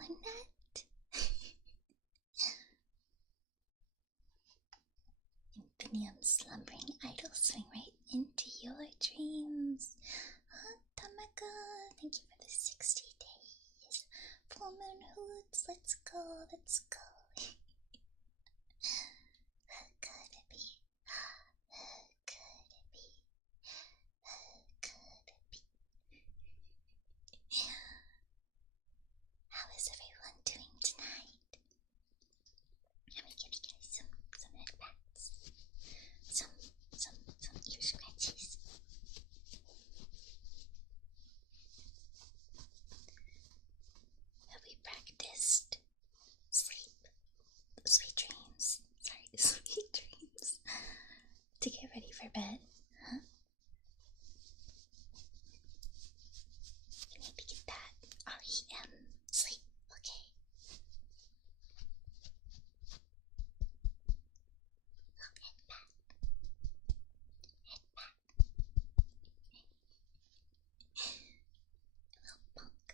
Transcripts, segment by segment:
Lunette. Infinium slumbering idol swing right into your dreams. Tamaka, thank you for the 60 days. Full moon hoots, let's go, let's go. How could it be? How could it be? How could it be? How is everyone doing tonight? Let me give you guys some head pats. Some ear scratches. Have we practiced sweet dreams? Sorry, sweet dreams. To get ready for bed, huh? You need to get that REM sleep, okay? Oh, head back. Head back. A little punk.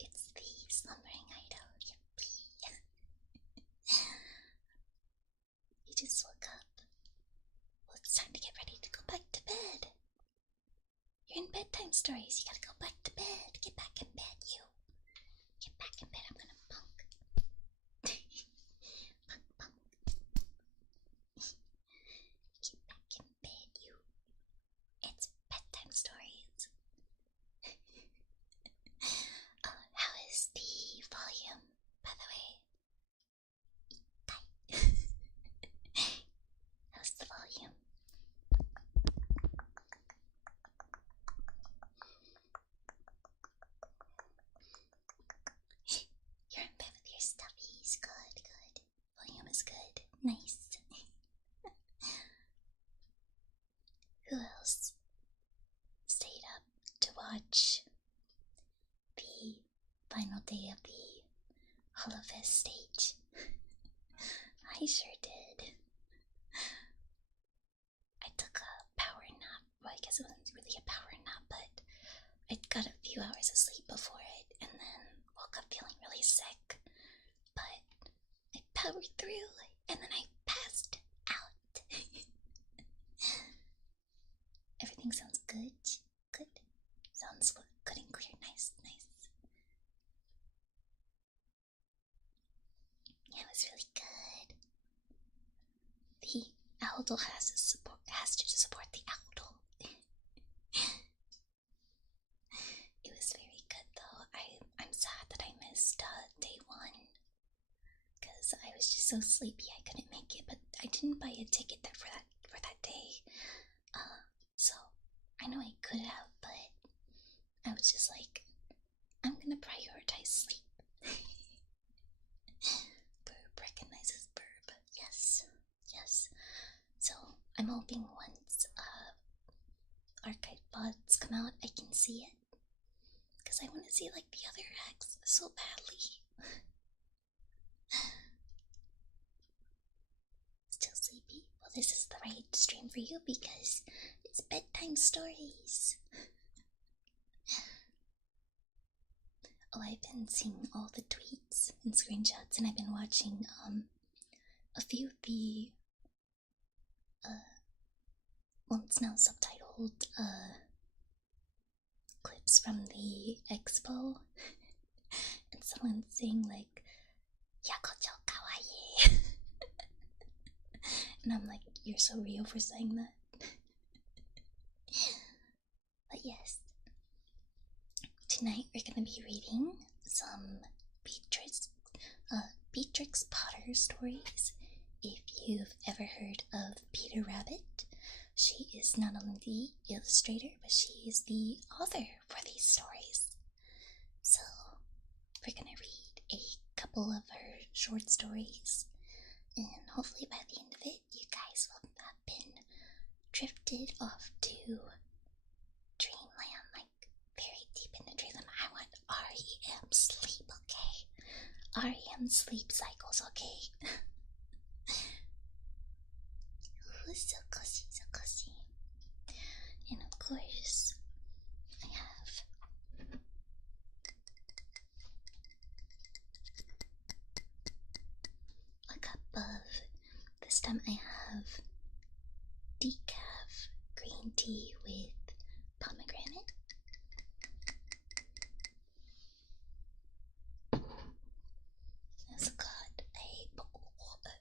It's the slumbering idol, yippee. You just woke up. Well, it's time to get ready to go back to bed. You're in bedtime stories. You gotta go back to bed. Get back in bed, you. Get back in bed. I'm gonna punk. Punk, punk. Get back in bed, you. It's bedtime stories. How is the volume, by the way? How's the volume? You're in bed with your stuffies. Good, good. Volume is good. Nice. Who else stayed up to watch the final day of the Holofest stage? I sure did. I took a power nap. Well, I guess it wasn't really a power nap, but I got a few hours of sleep before it and then woke up feeling really sick. But I powered through and then I passed out. Everything sounds good. Good. Sounds good and clear. Nice, nice. Yeah, it was really good. The owl has to support the owl. It was very good though. I'm sad that I missed day 1 because I was just so sleepy I couldn't make it. But I didn't buy a ticket for that day. So I know I could have, but I was just like, I'm gonna prioritize sleep. Burb recognizes burb. Yes, yes. So I'm hoping once archive pods come out, I can see it. Because I want to see like the other acts so badly. Still sleepy? Well, this is the right stream for you because it's bedtime stories. Oh, I've been seeing all the tweets and screenshots, and I've been watching a few of the well, it's now subtitled clips from the expo, and someone's saying like "Yakocho kawaii," and I'm like, "You're so real for saying that." But yes, tonight we're gonna be reading some Beatrix Potter stories. If you've ever heard of Peter Rabbit, she is not only the illustrator, but she is the author for these stories. So we're gonna read a couple of her short stories, and hopefully by the end of it, you guys will have been drifted off to dreamland, like very deep into dreamland. I want REM sleep, okay? REM sleep cycles, okay? Ooh, so cozy, so cozy. And of course, time I have decaf green tea with pomegranate. Oh God, I hate water.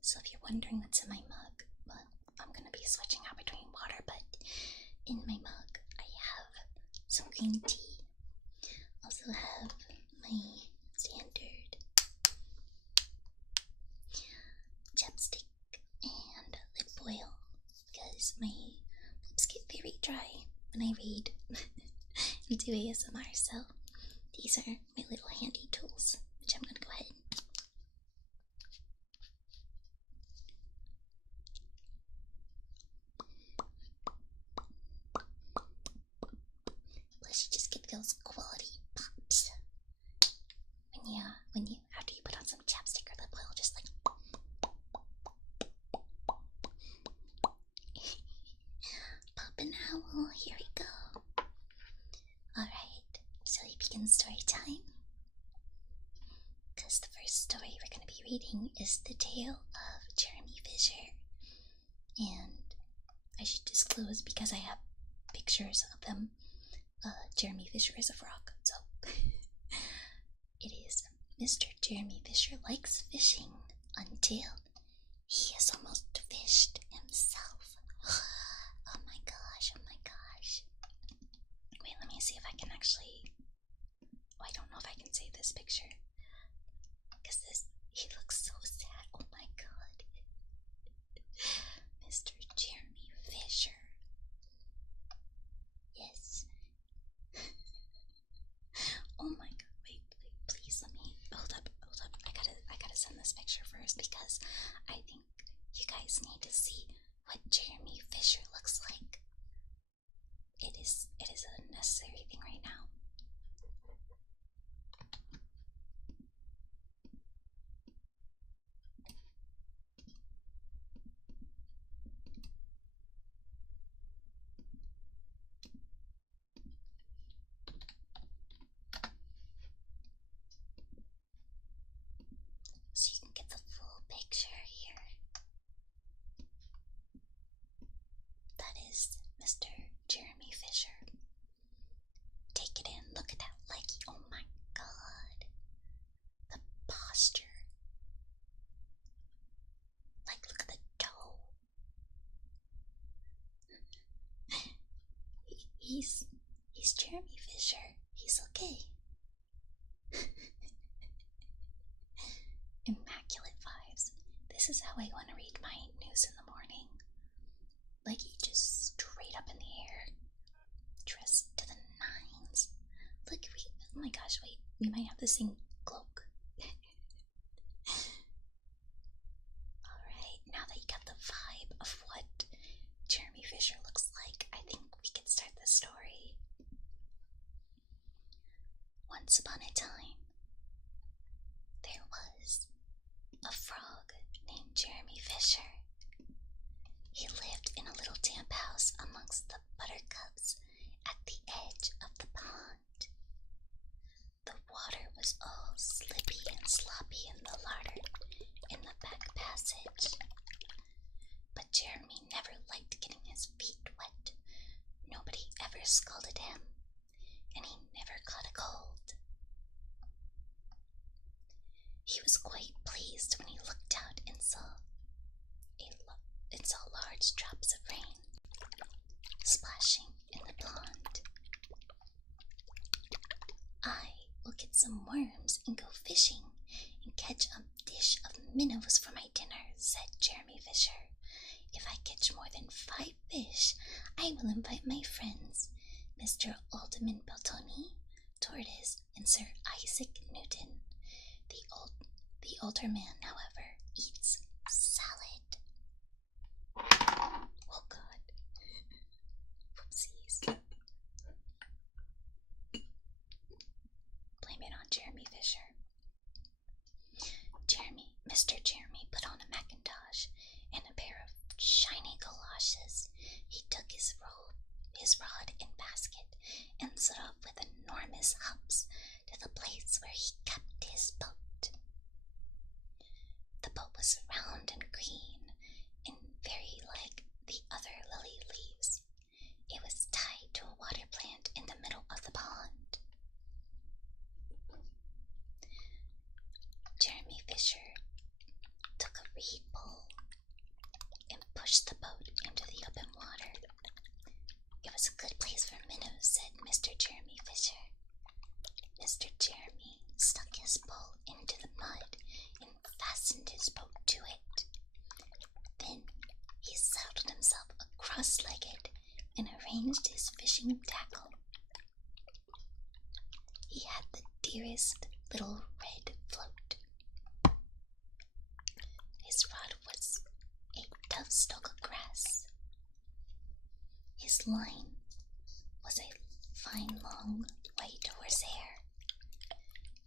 So if you're wondering what's in my mug, well, I'm gonna be switching out between water, but in my mug I have some green tea. Also have my standard chapstick and lip oil because my lips get very dry when I read and do ASMR, so these are my little handy tools, which I'm gonna go ahead. Plus you just get those quality pops when you after you put on some chapstick or lip oil, just like pop an owl. Here we go. Alright, so we begin story time. Because the first story we're going to be reading is The Tale of Jeremy Fisher. And I should disclose, because I have pictures of them, Jeremy Fisher is a frog, so it is Mr. Jeremy Fisher likes fishing until he has almost fished himself. Oh my gosh, oh my gosh. Wait, let me see if I can actually... Oh, I don't know if I can save this picture. Because he looks so sad. Oh my god. Mr. Jeremy Fisher. Yes. Oh my god, wait, please let me hold up. I gotta send this picture first because I think you guys need to see what Jeremy Fisher looks like. It is a necessary thing right now. So you can get the full picture here. That is Mr. Jeremy Fisher. Take it in. Look at that leggy. Oh my god. The posture. Like, look at the toe. He's Jeremy Fisher. He's okay. Immaculate vibes. This is how I want to read my news in the morning. Like, he just straight up in the air, dressed to the nines. Look, oh my gosh, wait, we might have the same cloak. Alright, now that you got the vibe of what Jeremy Fisher looks like, I think we can start the story. Once upon a time, there was a frog named Jeremy Fisher. He lived in a little damp house amongst the buttercups at the edge of the pond. The water was all slippy and sloppy in the larder in the back passage. But Jeremy never liked getting his feet wet. Nobody ever scolded him, and he never caught a cold. He was quite pleased when he looked out and saw large drops of rain splashing in the pond. I will get some worms and go fishing and catch a dish of minnows for my dinner, said Jeremy Fisher. If I catch more than 5 fish, I will invite my friends, Mr. Alderman Beltoni, Tortoise, and Sir Isaac Newton. The older man, however, eats salad. Oh god. Whoopsies. Blame it on Jeremy Fisher. Mr. Jeremy put on a mackintosh and a pair of shiny galoshes. He took his rod and basket and pushed the boat into the open water. It was a good place for minnows, said Mr. Jeremy Fisher. Mr. Jeremy stuck his pole into the mud and fastened his boat to it. Then he saddled himself cross-legged and arranged his fishing tackle. He had the dearest little red float. His rod was a tough stalk of grass. His line was a fine long white horsehair,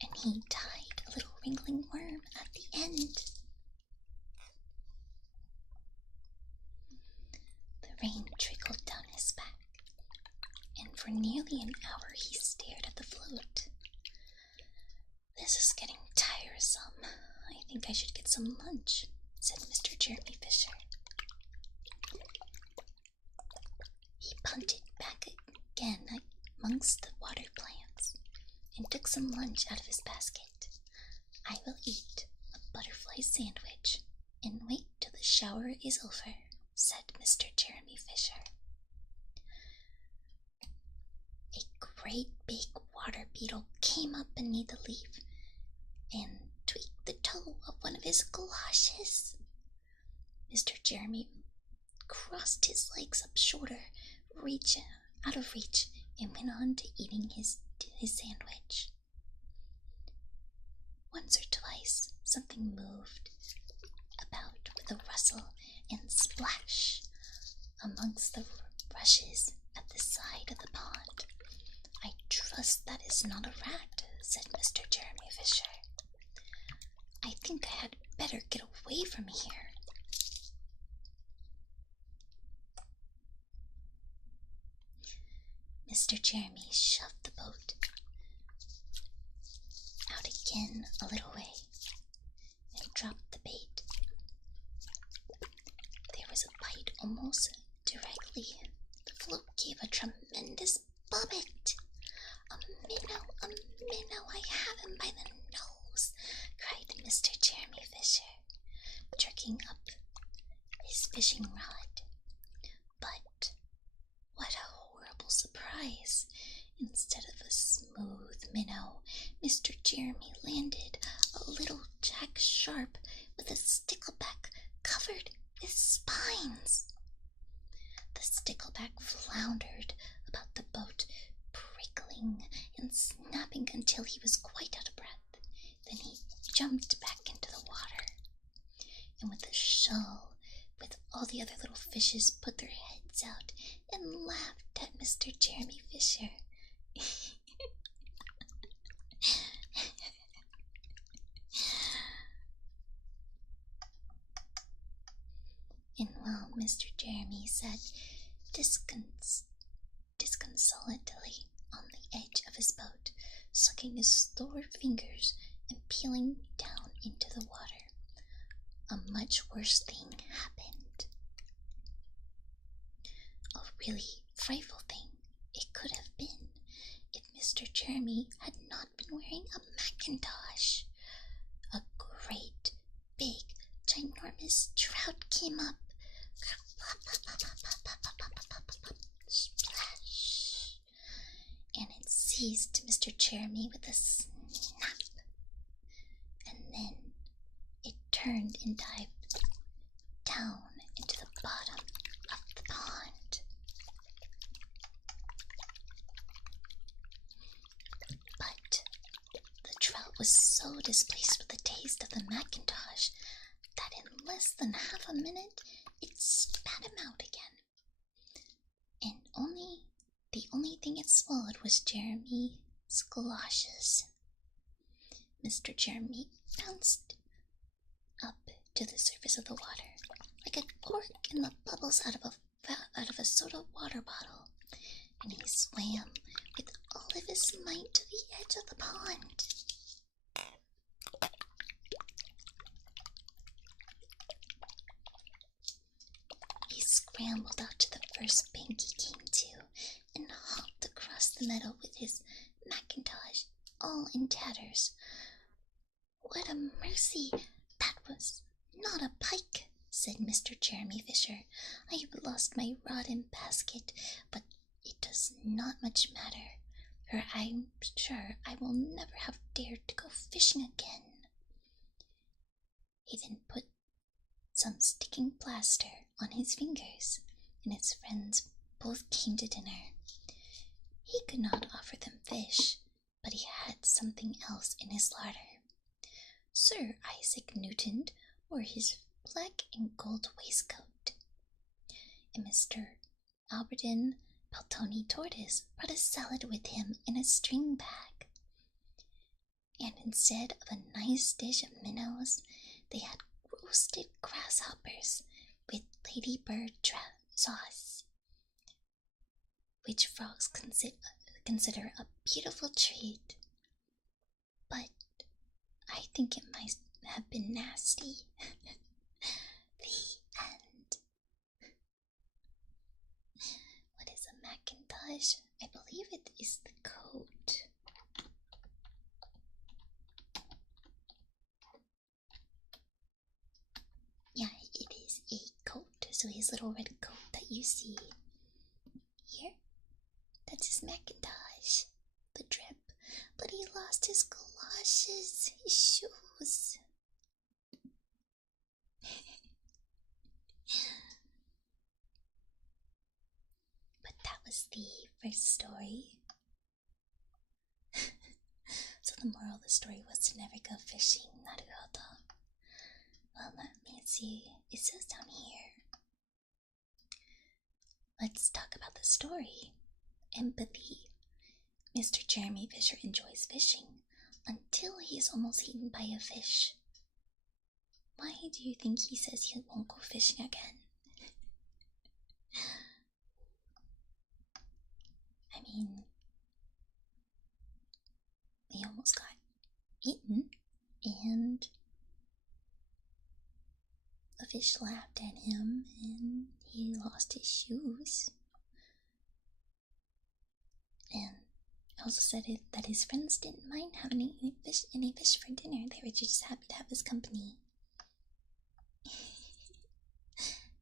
and he tied a little wriggling worm at the end. The rain trickled down his back, and for nearly an hour he stared at the float. This is getting tiresome. I think I should get some lunch, said Mr. Jeremy Fisher. He punted back again amongst the water plants and took some lunch out of his basket. I will eat a butterfly sandwich and wait till the shower is over, said Mr. Jeremy Fisher. A great big water beetle came up beneath the leaf and tweaked the toe of one of his galoshes. Mr. Jeremy crossed his legs up shoulder, out of reach, and went on to eating his sandwich. Once or twice something moved about with a rustle and splash amongst the rushes at the side of the pond. I trust that is not a rat, said Mr. Jeremy Fisher. I think I had better get away from here. Mr. Jeremy shoved the boat out again a little way and dropped the bait. There was a bite almost directly. The float gave a tremendous bobbit. A minnow, I have him by the nose, cried Mr. Jeremy Fisher, jerking up his fishing rod. But what a horrible surprise! Instead of a smooth minnow, Mr. Jeremy landed a little jack sharp with a stickleback covered with spines. The stickleback floundered about the boat, prickling and snapping until he was quite out of breath. Then he jumped back into the water, and with a shoal, with all the other little fishes put their heads out and laughed at Mr. Jeremy Fisher. And while Mr. Jeremy sat disconsolately on the edge of his boat, sucking his sore fingers and peeling down into the water, a much worse thing happened. A really frightful thing it could have been if Mr. Jeremy had not been wearing a mackintosh. A great, big, ginormous trout came up. Splash! And it seized Mr. Jeremy with a snap. And then it turned and dived down into the bottom of the pond. But the trout was so displeased with the taste of the mackintosh that in less than half a minute it spat him out again. And the only thing it swallowed was Jeremy's galoshes. Mr. Jeremy bounced up to the surface of the water like a cork in the bubbles out of a soda water bottle, and he swam with all of his might to the edge of the pond. He scrambled out to the first bank he came to and hopped across the meadow with his mackintosh all in tatters. What a mercy! That was not a pike, said said Mr. Jeremy Fisher. "I have lost my rod and basket, but it does not much matter, for I'm sure I will never have dared to go fishing again." He then put some sticking plaster on his fingers, and his friends both came to dinner. He could not offer them fish, but he had something else in his larder. Sir Isaac Newton wore his black and gold waistcoat, and Mr. Albertin Peltoni Tortoise brought a salad with him in a string bag. And instead of a nice dish of minnows, they had roasted grasshoppers with ladybird sauce, which frogs consider a beautiful treat. But I think it might have been nasty. The end. What is a Macintosh? I believe it is the coat. Yeah, it is a coat. So his little red coat that you see here, that's his Macintosh. The drip. But he lost his galoshes, his shoes. But that was the first story. So the moral of the story was to never go fishing. Naruhodo. Well, let me see. It says down here. Let's talk about the story. Empathy. Mr. Jeremy Fisher enjoys fishing until he is almost eaten by a fish. Why do you think he says he won't go fishing again? I mean, he almost got eaten, and a fish laughed at him, and he lost his shoes. And also said that his friends didn't mind having any fish for dinner. They were just happy to have his company.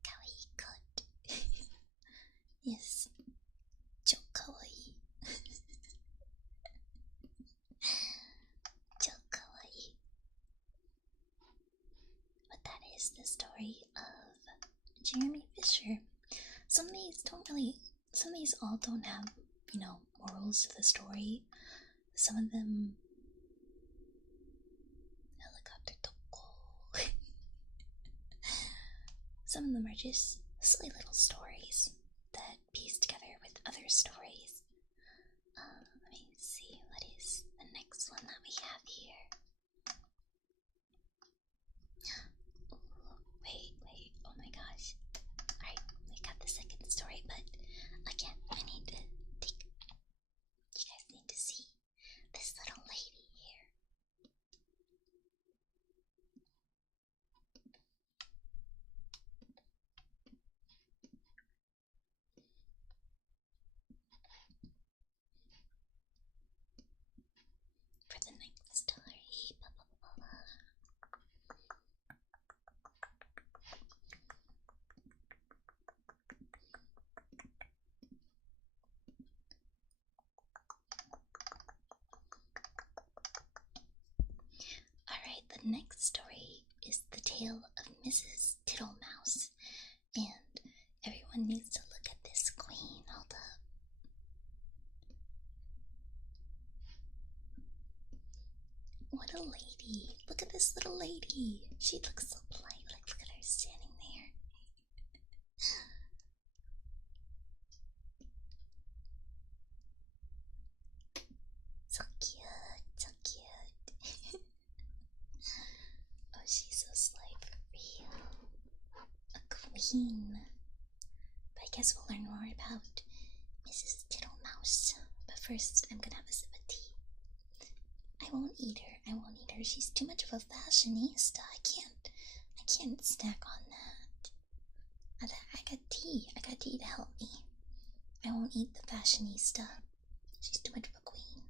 Kawaii good. Yes. Chou kawaii. Chou kawaii. But that is the story of Jeremy Fisher. Some of these all don't have, morals to the story. Some of them helicopter toko. Some of them are just silly little stories that piece together with other stories. Let me see, what is the next one that we have here? Wait, oh my gosh. Alright, we got the second story, but again, you guys need to see this little lady here. For the next story, blah, blah, blah, blah. Alright, the next story is the tale of Mrs. Tittlemouse, and everyone needs to look at this queen. Hold up. What a lady. Look at this little lady. She looks so polite. Look at her standing there. So cute, so cute. Oh, she's so slight for real. A queen. But I guess we'll learn more about Mrs. Tittlemouse. But first, I'm gonna have a sip of tea. I won't eat her. She's too much of a fashionista. I can't snack on that. I got tea. I got tea to help me. I won't eat the fashionista. She's too much of a queen.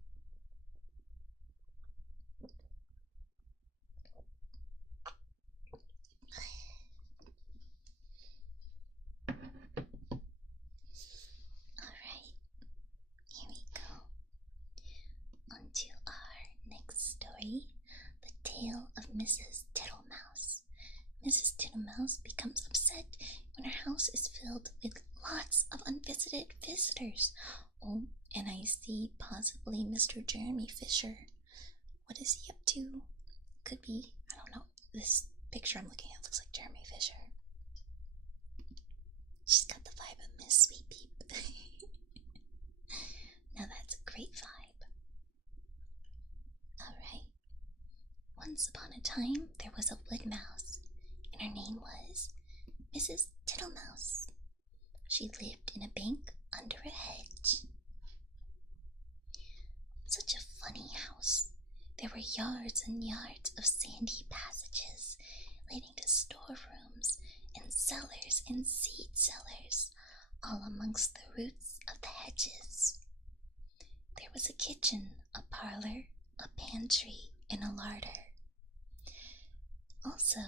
Mrs. Tittlemouse. Mrs. Tittlemouse becomes upset when her house is filled with lots of unvisited visitors. Oh, and I see possibly Mr. Jeremy Fisher. What is he up to? Could be, I don't know. This picture I'm looking at looks like Jeremy Fisher. She's got the vibe of Miss Sweet Peep. Now that's a great vibe. Alright. Once upon a time, there was a wood mouse, and her name was Mrs. Tittlemouse. She lived in a bank under a hedge. Such a funny house. There were yards and yards of sandy passages leading to storerooms and cellars and seed cellars, all amongst the roots of the hedges. There was a kitchen, a parlor, a pantry, and a larder. Also,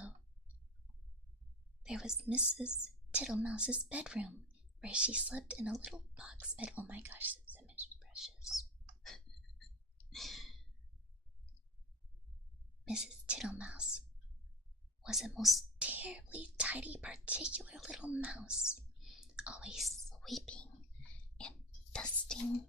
there was Mrs. Tittlemouse's bedroom, where she slept in a little box bed. Oh my gosh, this image is precious. Mrs. Tittlemouse was a most terribly tidy, particular little mouse, always sweeping and dusting.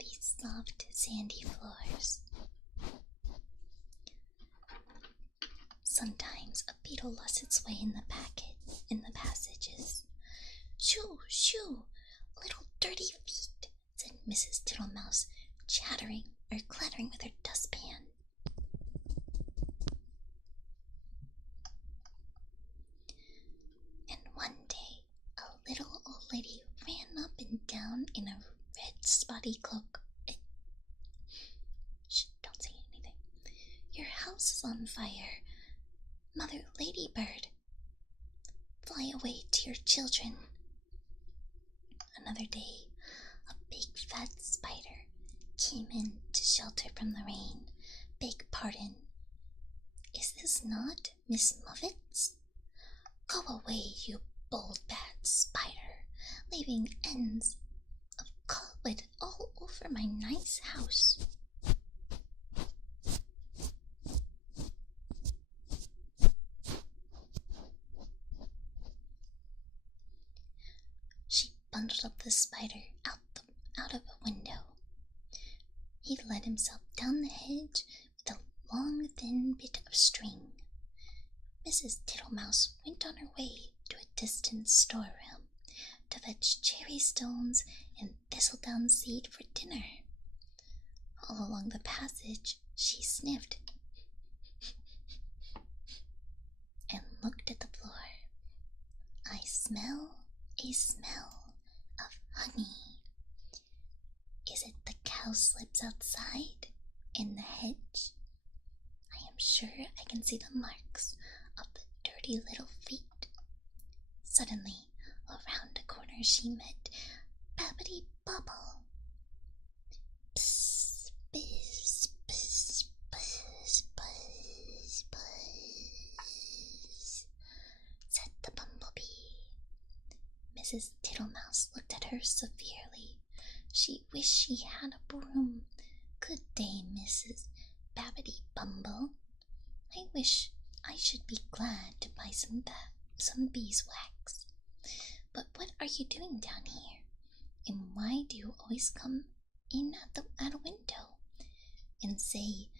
These soft, sandy floors. Sometimes a beetle lost its way in the passages. Shoo, shoo, little dirty feet, said Mrs. Tittlemouse, clattering with her dustpan. And one day, a little old lady ran up and down in a red spotty cloak. Shh, don't say anything. Your house is on fire. Mother Ladybird, fly away to your children. Another day, a big fat spider came in to shelter from the rain. Beg pardon, is this not Miss Moppet's? Go away, you bold bad spider, leaving ends of cobweb all over my nice house. She bundled up the spider out of a window. He let himself down the hedge with a long, thin bit of string. Mrs. Tittlemouse went on her way to a distant storeroom to fetch cherry stones and thistledown seed for dinner. All along the passage, she sniffed and looked at the floor. I smell a smell of honey. Is it the cowslips outside in the hedge? I am sure I can see the marks of the dirty little feet. Suddenly, around a corner she met Babbity Bubble. Psst, buzz, buzz, buzz, buzz, buzz, said the bumblebee. Mrs. Tittlemouse looked at her severely. She wished she had a broom. Good day, Mrs. Babbity Bumble. I wish I should be glad to buy some beeswax. But what are you doing down here? And why do you always come in at a window and say,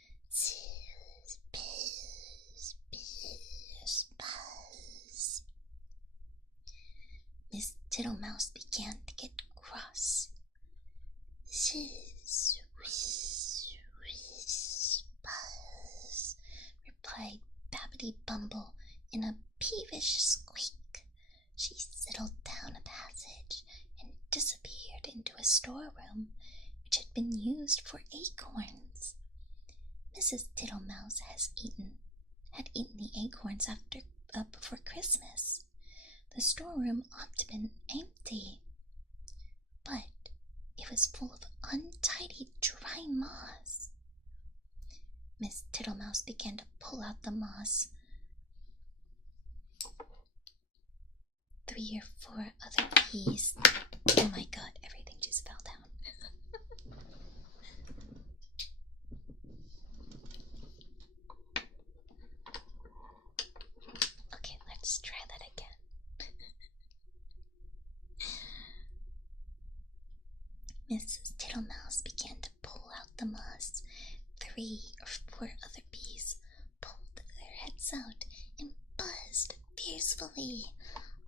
"Buzz, buzz, buzz, buzz"? Miss Tittlemouse began to get cross. "Sizz, whiz, whiz, buzz," replied Babbity Bumble in a peevish squeak. She settled down a passage and disappeared into a storeroom which had been used for acorns. Mrs. Tittlemouse had eaten the acorns before Christmas. The storeroom ought to have been empty, but it was full of untidy dry moss. Miss Tittlemouse began to pull out the moss. 3 or 4 other peas. Oh my god, everything just fell down. Okay, let's try that again. Mrs. Tittlemouse began to pull out the moss. 3 or 4 other bees pulled their heads out and buzzed fiercely.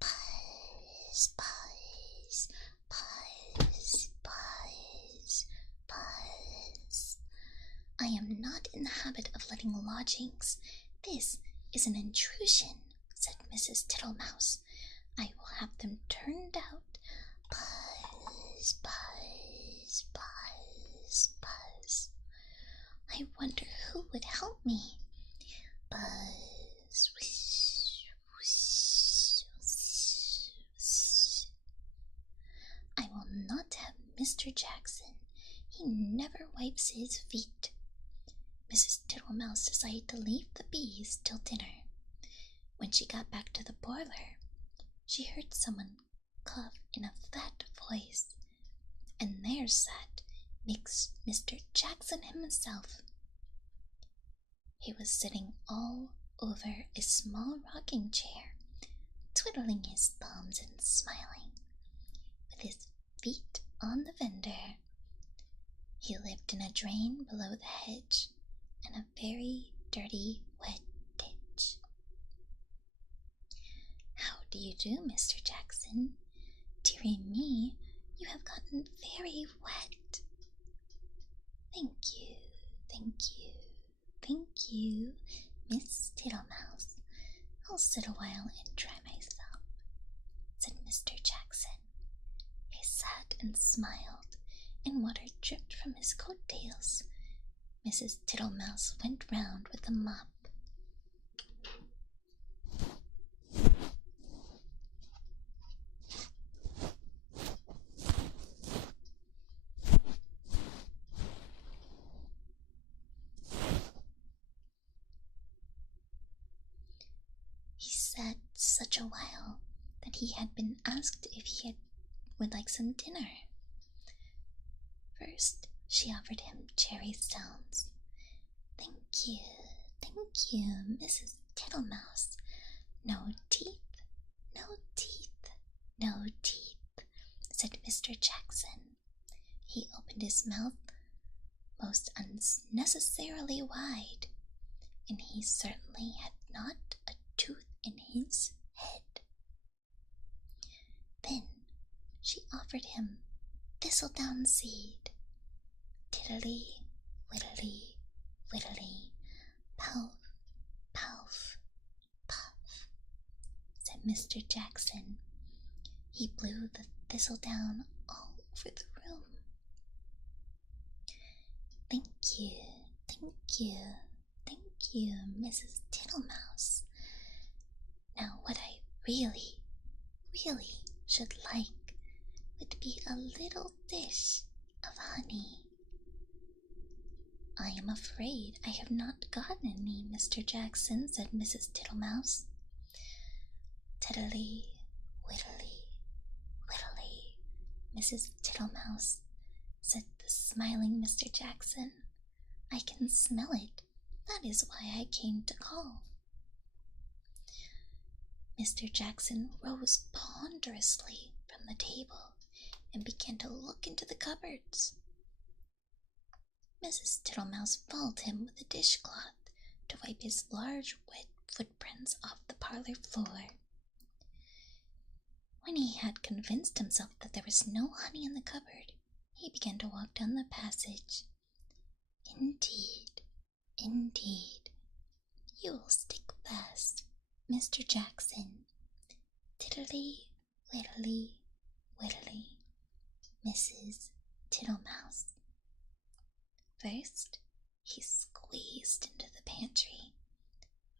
Buzz, buzz, buzz, buzz, buzz. I am not in the habit of letting lodgings. This is an intrusion, said Mrs. Tittlemouse. I will have them turned out. Buzz, buzz, buzz, buzz. I wonder who would help me. Buzz, whoosh, whoosh, whoosh, whoosh. I will not have Mr. Jackson. He never wipes his feet. Mrs. Tittlemouse decided to leave the bees till dinner. When she got back to the parlor, she heard someone cough in a fat voice, and there sat Mr. Jackson himself. He was sitting all over a small rocking chair, twiddling his thumbs and smiling, with his feet on the fender. He lived in a drain below the hedge, and a very dirty, wet ditch. How do you do, Mr. Jackson? Dearie me, you have gotten very wet. Thank you, thank you, thank you, Miss Tittlemouse. I'll sit a while and dry myself, said Mr. Jackson. He sat and smiled, and water dripped from his coat-tails. Mrs. Tittlemouse went round with a mop. He sat such a while that he had been asked if he would like some dinner. First, she offered him cherry stones. Thank you, Mrs. Tittlemouse. No teeth, no teeth, no teeth, said Mr. Jackson. He opened his mouth most unnecessarily wide, and he certainly had not a tooth in his head. Then she offered him thistledown seed. Tiddly, widdly, widdly, puff, puff, puff, said Mr. Jackson. He blew the thistledown all over the room. Thank you, thank you, thank you, Mrs. Tittlemouse. Now what I really should like would be a little dish of honey. I am afraid I have not gotten any, Mr. Jackson, said Mrs. Tittlemouse. Tiddly, widdly, widdly, Mrs. Tittlemouse, said the smiling Mr. Jackson. I can smell it. That is why I came to call. Mr. Jackson rose ponderously from the table and began to look into the cupboards. Mrs. Tittlemouse followed him with a dishcloth to wipe his large wet footprints off the parlor floor. When he had convinced himself that there was no honey in the cupboard, he began to walk down the passage. Indeed, indeed, you will stick fast, Mr. Jackson. Tiddly, widdly, widdly, Mrs. Tittlemouse. First, he squeezed into the pantry.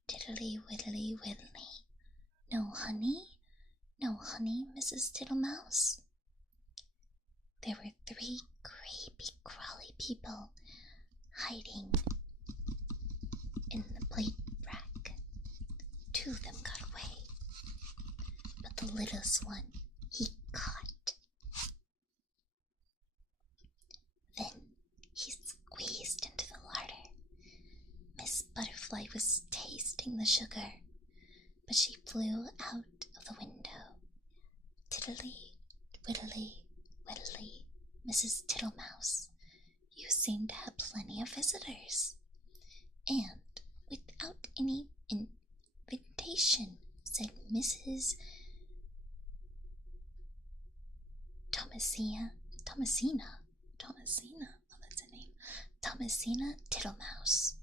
Tiddly, widdly, widdly. No honey, Mrs. Tittlemouse. There were 3 creepy, crawly people hiding in the plate rack. 2 of them got away, but the littlest one he caught. was tasting the sugar, but she flew out of the window. Tiddly, widdly, widdly, Mrs. Tittlemouse, you seem to have plenty of visitors. And without any invitation, said Mrs. Thomasina, oh, that's a name, Thomasina Tittlemouse.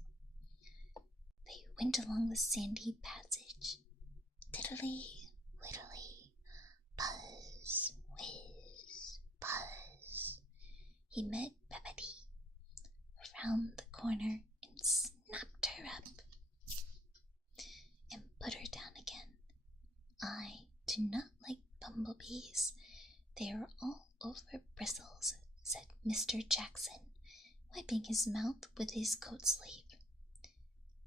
They went along the sandy passage. Tiddly, widdly, buzz, whiz, buzz. He met Beppity around the corner and snapped her up and put her down again. I do not like bumblebees. They are all over bristles, said Mr. Jackson, wiping his mouth with his coat sleeve.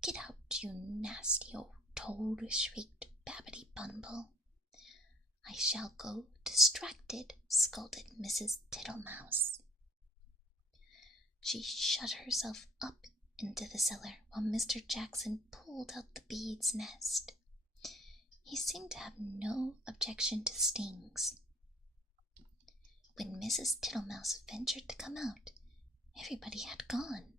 Get out, you nasty old toad, shrieked Babbity Bumble. I shall go distracted, scolded Mrs. Tittlemouse. She shut herself up into the cellar while Mr. Jackson pulled out the bee's nest. He seemed to have no objection to stings. When Mrs. Tittlemouse ventured to come out, everybody had gone.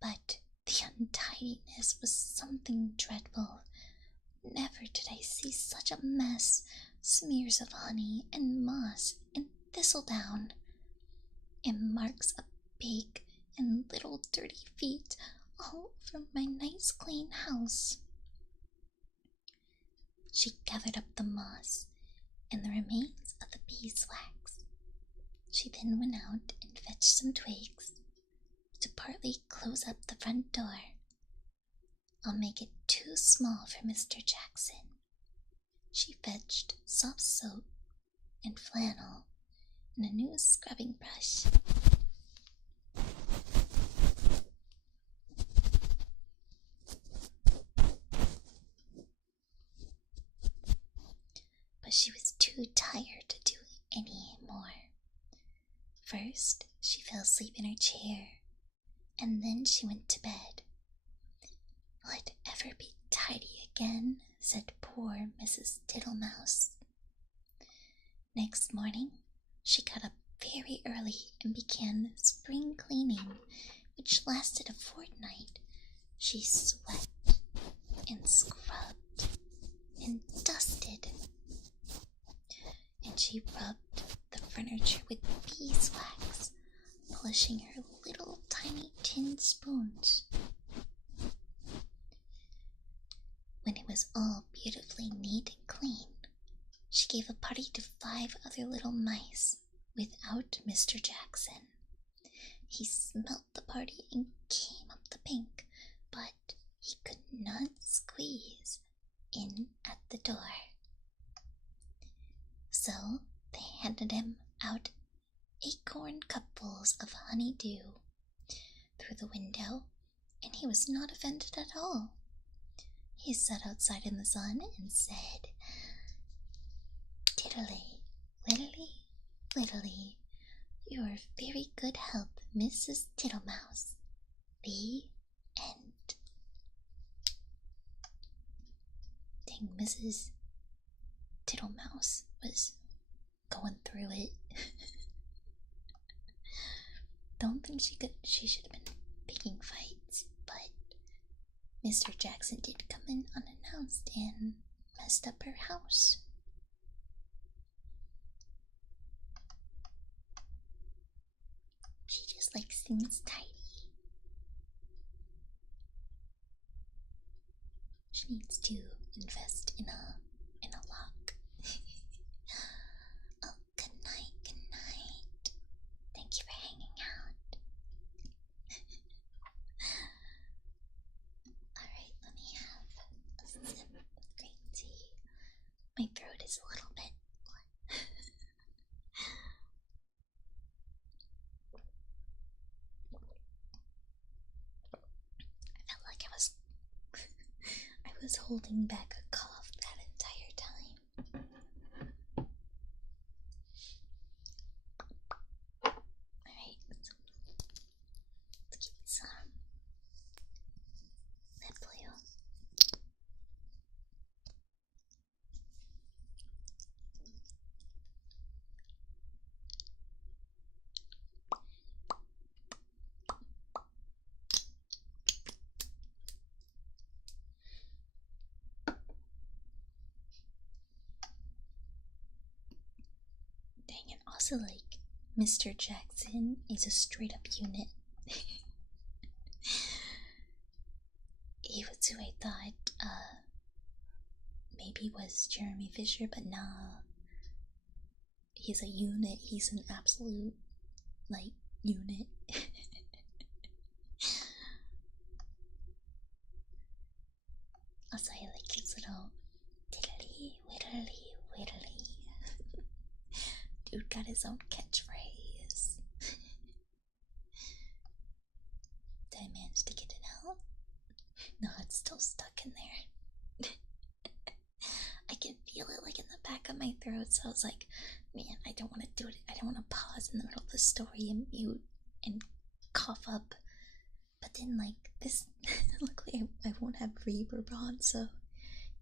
But the untidiness was something dreadful. Never did I see such a mess, smears of honey and moss and thistledown, and marks of big and little dirty feet all over my nice clean house. She gathered up the moss and the remains of the beeswax. She then went out and fetched some twigs to partly close up the front door. I'll make it too small for Mr. Jackson. She fetched soft soap and flannel and a new scrubbing brush. But she was too tired to do any more. First, she fell asleep in her chair, and then she went to bed. Will it ever be tidy again? Said poor Mrs. Tittlemouse. Next morning, she got up very early and began spring cleaning, which lasted a fortnight. She swept and scrubbed and dusted, and she rubbed the furniture with beeswax, polishing her little tiny tin spoons. When it was all beautifully neat and clean, she gave a party to 5 other little mice without Mr. Jackson. He smelt the party and came up the pink, but he could not squeeze in at the door. So they handed him out acorn cupfuls of honey-dew through the window, and he was not offended at all. He sat outside in the sun and said, Tiddly, widdly, widdly, you are very good help, Mrs. Tittlemouse. The end. Dang, Mrs. Tittlemouse was going through it. Don't think she should have been picking fights, but Mr. Jackson did come in unannounced and messed up her house. She just likes things tidy. She needs to invest in a lock. Oh, good night, good night. Thank you for hanging out. Alright, let me have a sip of green tea. My throat is a little bit I was holding back a cough that entire time. Alright, let's get some also like Mr. Jackson is a straight up unit. He was who I thought maybe was Jeremy Fisher, but nah. He's a unit, he's an absolute like unit. Also, I like his little diddly widdly widdly. Dude got his own catchphrase. Did I manage to get it out? No, it's still stuck in there. I can feel it like in the back of my throat, so I was like, man, I don't want to do it. I don't want to pause in the middle of the story and mute and cough up. But then, like, this, luckily I won't have reverb on, so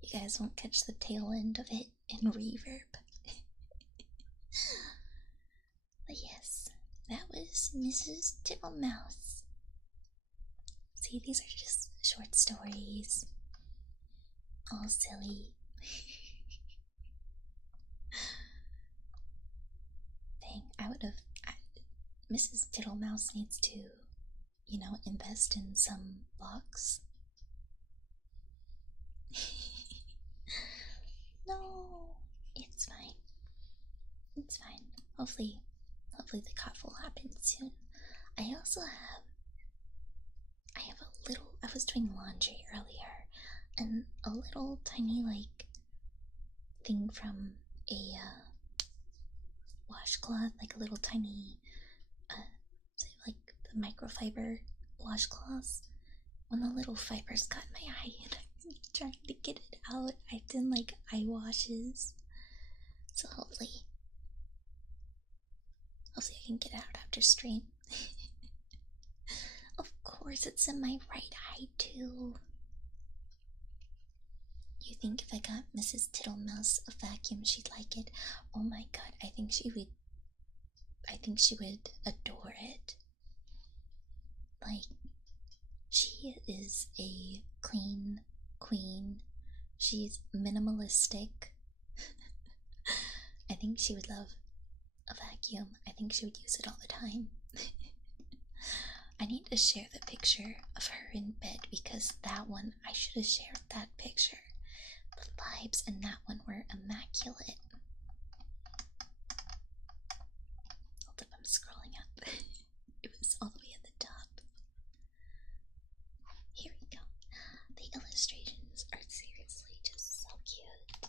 you guys won't catch the tail end of it in reverb. But yes, that was Mrs. Tittlemouse. See, these are just short stories. All silly. Dang, I would have. Mrs. Tittlemouse needs to, you know, invest in some blocks. No, it's fine. It's fine. Hopefully the cough will happen soon. I have a little. I was doing laundry earlier, and a little tiny like thing from a washcloth, like a little tiny, say like the microfiber washcloths. When the little fibers got in my eye, and I'm trying to get it out, I've done like eye washes, so hopefully I can get it out after stream. Of course, it's in my right eye too. You think if I got Mrs. Tittlemouse a vacuum, she'd like it? Oh my god, I think she would adore it. Like, she is a clean queen. She's minimalistic. I think she would love a vacuum. I think she would use it all the time. I need to share the picture of her in bed, because that one, I should have shared that picture. The vibes in that one were immaculate. Hold up, I'm scrolling up. It was all the way at the top. Here we go. The illustrations are seriously just so cute.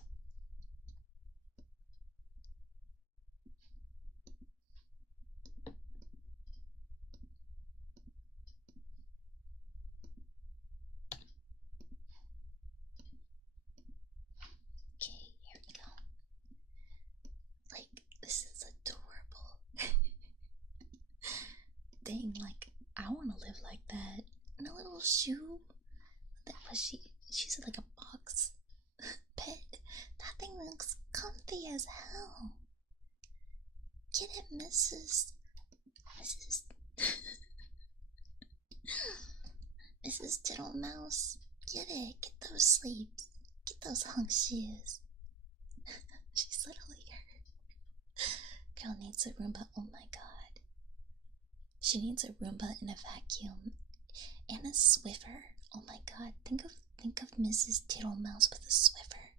Okay, here we go. Like, this is adorable. Dang, like, I want to live like that. In a little shoe. That was she's like a box pet. That thing looks comfy as hell. Get it, Mrs. Mrs. Tittlemouse. Get it. Get those sleeves. Get those hunk shoes. She's literally her. Girl needs a Roomba. Oh my god. She needs a Roomba and a vacuum and a Swiffer. Oh my god. Think of Mrs. Tittlemouse with a Swiffer.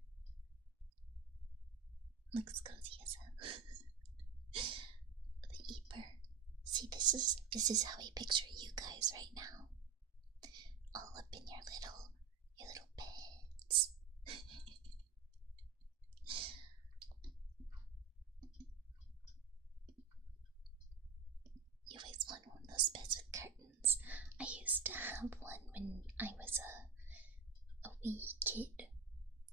Looks cozy as hell. The Eeper. See, this is how I picture you guys right now. All up in your little beds. You always want one of those beds with curtains. I used to have one when I was a wee kid.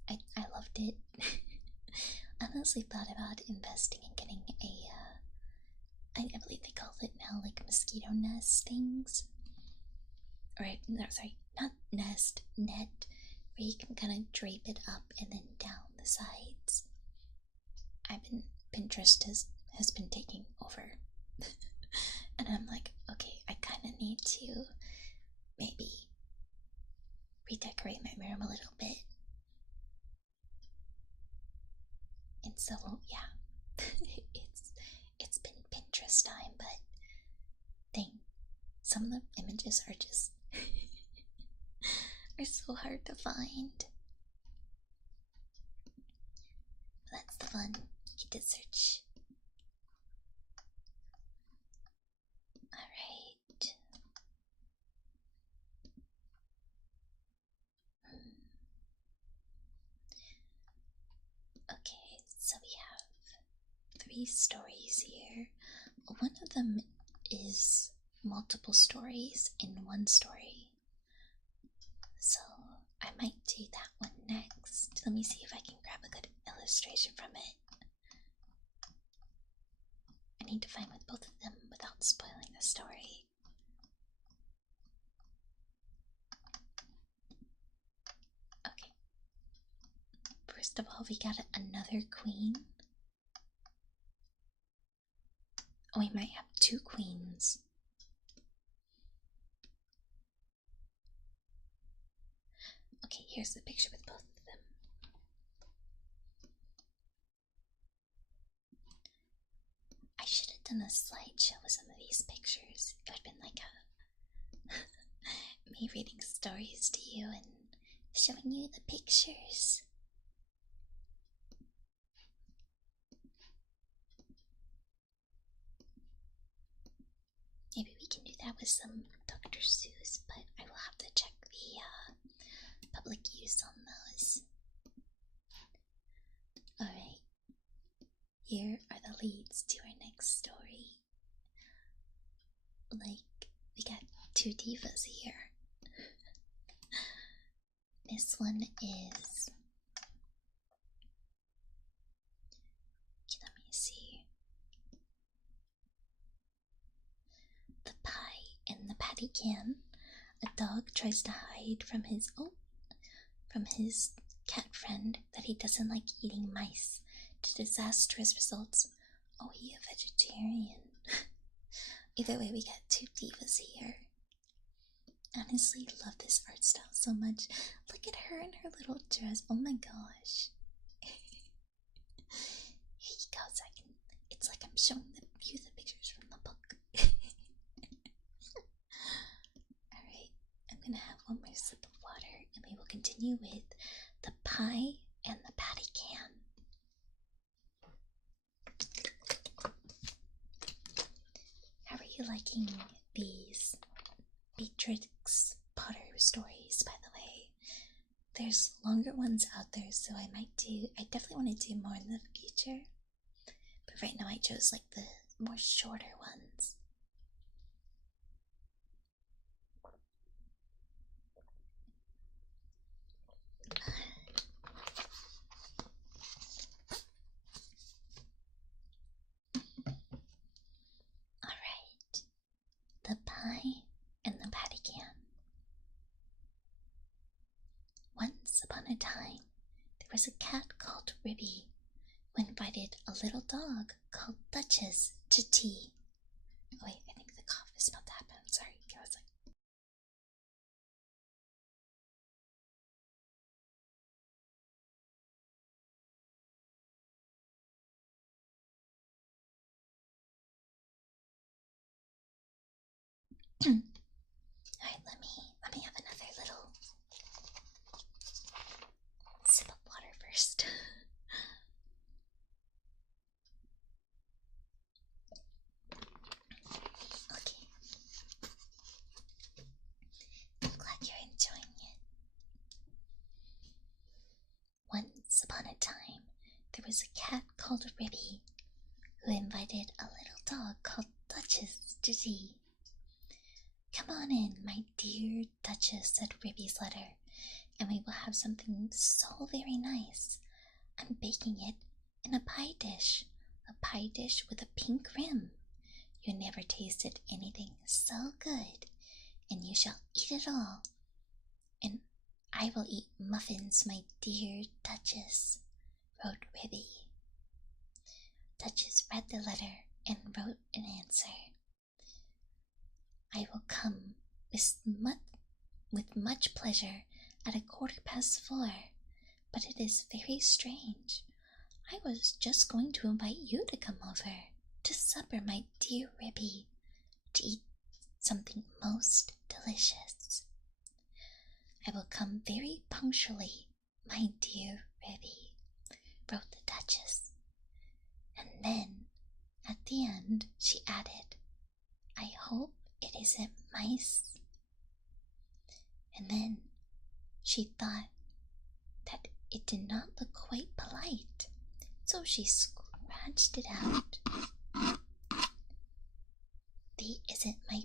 I loved it. I honestly thought about investing in getting a I believe they call it now, like mosquito nest things. Or no, sorry, not nest, net, where you can kind of drape it up and then down the sides. Pinterest has been taking over. And I'm like, okay, I kind of need to maybe redecorate my room a little bit. And so, yeah, it's this time, but dang, some of the images are just are so hard to find. But that's the fun. You get to search. Alright. Okay, so we have 3 stories here. One of them is multiple stories in one story. So I might do that one next. Let me see if I can grab a good illustration from it. I need to find with both of them without spoiling the story. Okay. First of all, we got another queen. Oh, we might have 2 queens. Okay, here's the picture with both of them. I should have done a slideshow with some of these pictures. It would have been like a me reading stories to you and showing you the pictures. Maybe we can do that with some Dr. Seuss, but I will have to check the public use on those. Alright, here are the leads to our next story. Like, we got 2 divas here. This one is... Okay, let me see. The Pie in the Patty Can. A dog tries to hide from his cat friend that he doesn't like eating mice, to disastrous results. Oh, he a vegetarian. Either way, we got 2 divas here. Honestly, love this art style so much. Look at her in her little dress. Oh my gosh. Here you go. So it's like I'm showing you the pictures from the book. Alright, I'm gonna have one more sip of water and we will continue with The Pie and the Patty Can. How are you liking these Beatrix Potter stories, by the way? There's longer ones out there, so I definitely want to do more in the future. But right now I chose like the more shorter ones. Alright. The Pie and the Patty Can. Once upon a time, there was a cat called Ribby who invited a little dog called Duchess to tea. Oh wait, I think the cough is about to happen. I'm sorry. Give us a Alright, let me have another little sip of water first. Okay. I'm glad you're enjoying it. Once upon a time, there was a cat called Ribby who invited a little dog called Duchess to tea. Come on in, my dear Duchess, said Ribby's letter, and we will have something so very nice. I'm baking it in a pie dish with a pink rim. You never tasted anything so good, and you shall eat it all. And I will eat muffins, my dear Duchess, wrote Ribby. Duchess read the letter and wrote an answer. I will come with much pleasure at 4:15, but it is very strange. I was just going to invite you to come over, to supper, my dear Ribby, to eat something most delicious. I will come very punctually, my dear Ribby, wrote the Duchess. And then, at the end, she added, I hope it isn't mice. And then she thought that it did not look quite polite, so she scratched it out. The isn't my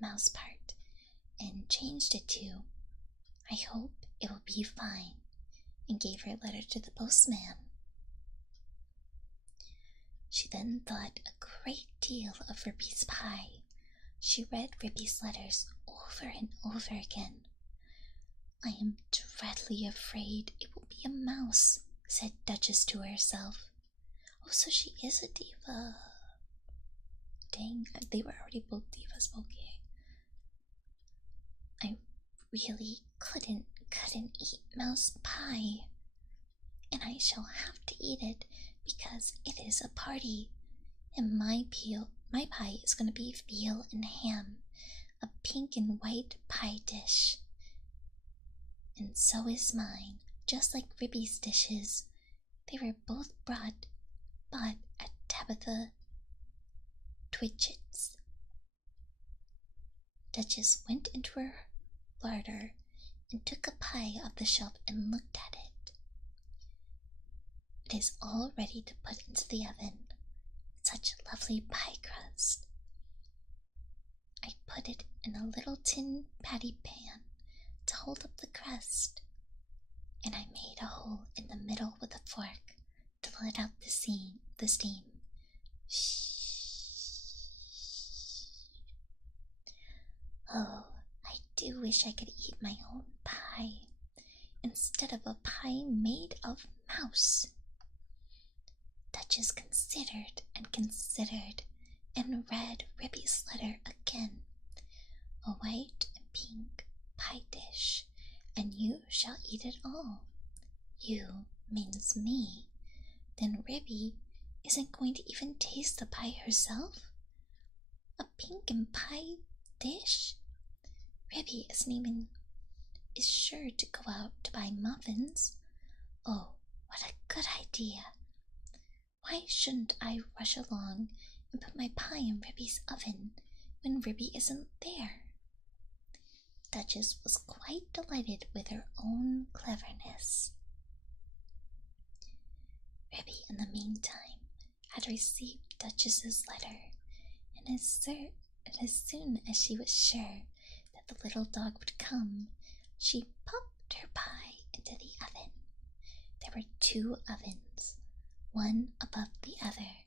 mouse part, and changed it to, I hope it will be fine, and gave her letter to the postman. She then thought a great deal of Ribby's pie. She read Ribby's letters over and over again. I am dreadfully afraid it will be a mouse, said Duchess to herself. Oh, so she is a diva. Dang, they were already both divas, okay. I really couldn't eat mouse pie. And I shall have to eat it because it is a party. And my pie is going to be veal and ham, a pink and white pie dish. And so is mine, just like Ribby's dishes. They were both bought at Tabitha Twitchit's. Duchess went into her larder and took a pie off the shelf and looked at it. It is all ready to put into the oven. Such lovely pie crust. I put it in a little tin patty pan to hold up the crust, and I made a hole in the middle with a fork to let out the steam. Shh. Oh, I do wish I could eat my own pie instead of a pie made of mouse. Duchess considered and read Ribby's letter again. A white and pink pie dish, and you shall eat it all. You means me. Then Ribby isn't going to even taste the pie herself? A pink and pie dish? Ribby is sure to go out to buy muffins. Oh, what a good idea. Why shouldn't I rush along and put my pie in Ribby's oven when Ribby isn't there? Duchess was quite delighted with her own cleverness. Ribby, in the meantime, had received Duchess's letter, and as soon as she was sure that the little dog would come, she popped her pie into the oven. There were 2 ovens, one above the other.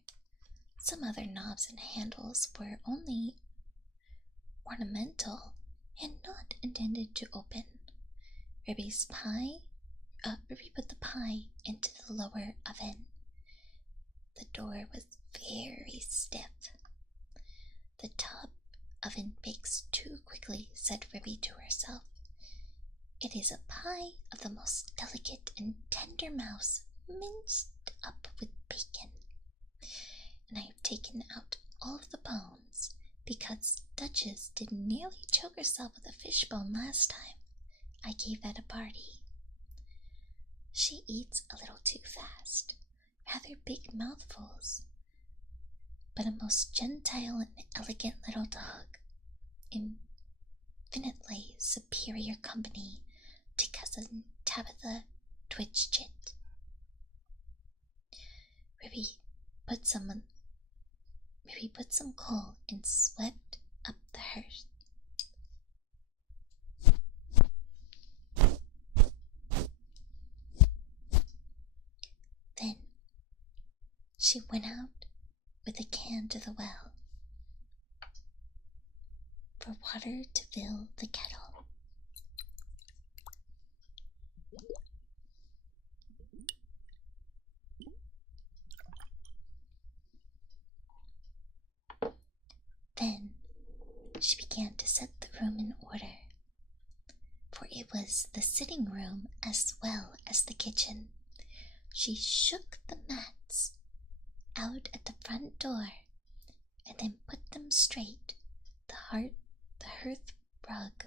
Some other knobs and handles were only ornamental and not intended to open. Ribby put the pie into the lower oven. The door was very stiff. The top oven bakes too quickly, said Ribby to herself. It is a pie of the most delicate and tender mouse, minced up with bacon. And I have taken out all of the bones, because Duchess did nearly choke herself with a fishbone last time I gave at a party. She eats a little too fast, rather big mouthfuls, but a most gentile and elegant little dog, infinitely superior company to Cousin Tabitha Twitchit. Ribby put some coal and swept up the hearth. Then she went out with a can to the well for water to fill the kettle. Then she began to set the room in order, for it was the sitting room as well as the kitchen. She shook the mats out at the front door and then put them straight. The hearth rug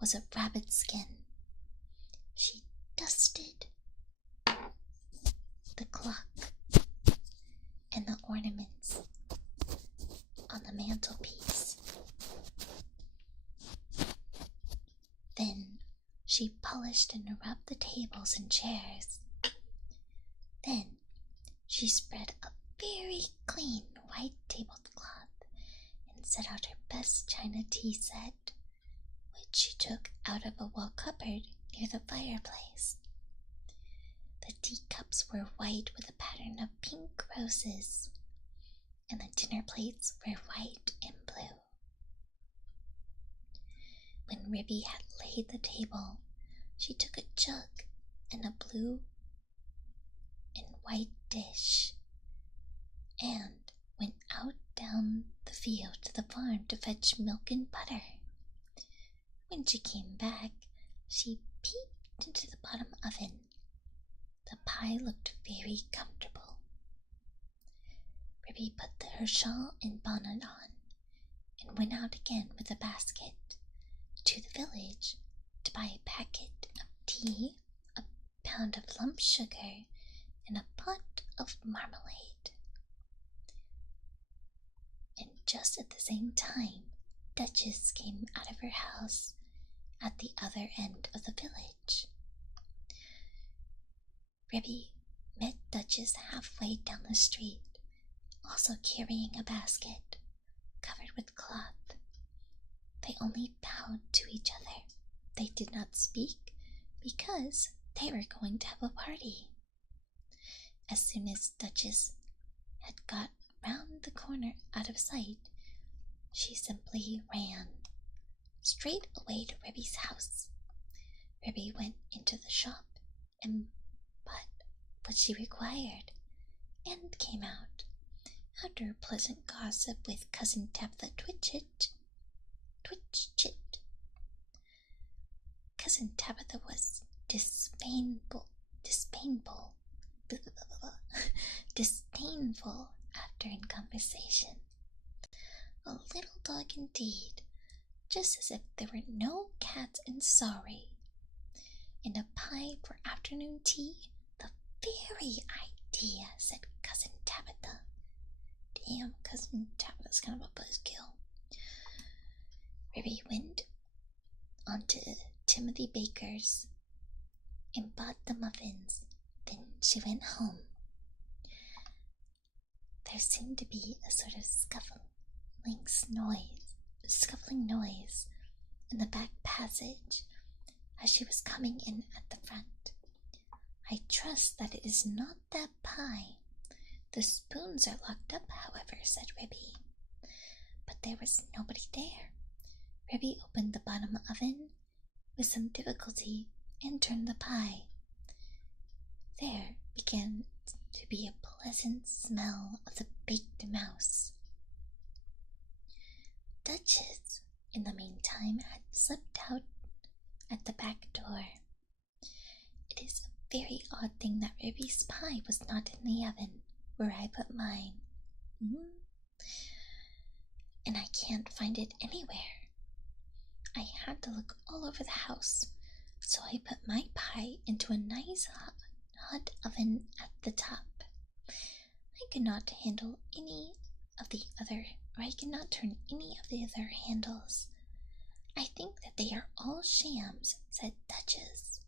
was of rabbit skin. She dusted the clock and the ornaments on the mantelpiece. Then she polished and rubbed the tables and chairs. Then she spread a very clean white tablecloth and set out her best china tea set, which she took out of a wall cupboard near the fireplace. The teacups were white with a pattern of pink roses, and the dinner plates were white and blue. When Ribby had laid the table, she took a jug and a blue and white dish and went out down the field to the farm to fetch milk and butter. When she came back, she peeped into the bottom oven. The pie looked very comfortable. Ribby put her shawl and bonnet on and went out again with a basket to the village to buy a packet of tea, a pound of lump sugar, and a pot of marmalade. And just at the same time, Duchess came out of her house at the other end of the village. Ribby met Duchess halfway down the street, also carrying a basket covered with cloth. They only bowed to each other. They did not speak because they were going to have a party. As soon as Duchess had got round the corner out of sight, she simply ran straight away to Ribby's house. Ribby went into the shop and bought what she required and came out. After a pleasant gossip with Cousin Tabitha Twitchit. Cousin Tabitha was disdainful after in conversation. A little dog indeed, just as if there were no cats in Sorry. And a pie for afternoon tea? The very idea, said Cousin Tabitha. Damn, Cousin Tabitha's kind of a buzzkill. Ribby went on to Timothy Baker's and bought the muffins. Then she went home. There seemed to be a sort of scuffling noise in the back passage as she was coming in at the front. I trust that it is not that pie. The spoons are locked up, however, said Ribby. But there was nobody there. Ribby opened the bottom oven with some difficulty and turned the pie. There began to be a pleasant smell of the baked mouse. Duchess, in the meantime, had slipped out at the back door. It is a very odd thing that Ribby's pie was not in the oven where I put mine. And I can't find it anywhere. I had to look all over the house, so I put my pie into a nice hot oven at the top. I cannot handle any of the other, or I cannot turn any of the other handles. I think that they are all shams, said Duchess.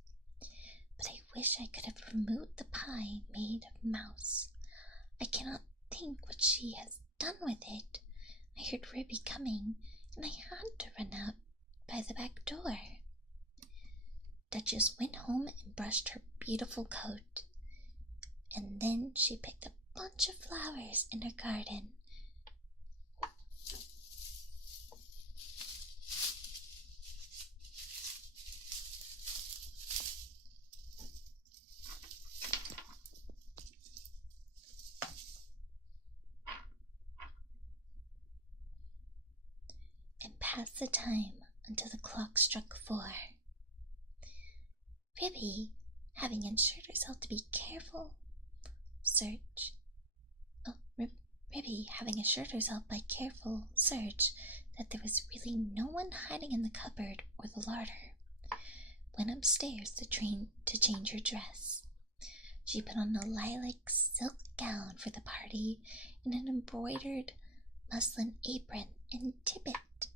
But I wish I could have removed the pie made of mouse. I cannot think what she has done with it. I heard Ribby coming, and I had to run out by the back door. Duchess went home and brushed her beautiful coat, and then she picked a bunch of flowers in her garden. And passed the time until the clock struck 4. Ribby, having assured herself to be careful, Ribby, having assured herself by careful search that there was really no one hiding in the cupboard or the larder, went upstairs to change her dress. She put on a lilac silk gown for the party and an embroidered muslin apron and tippet.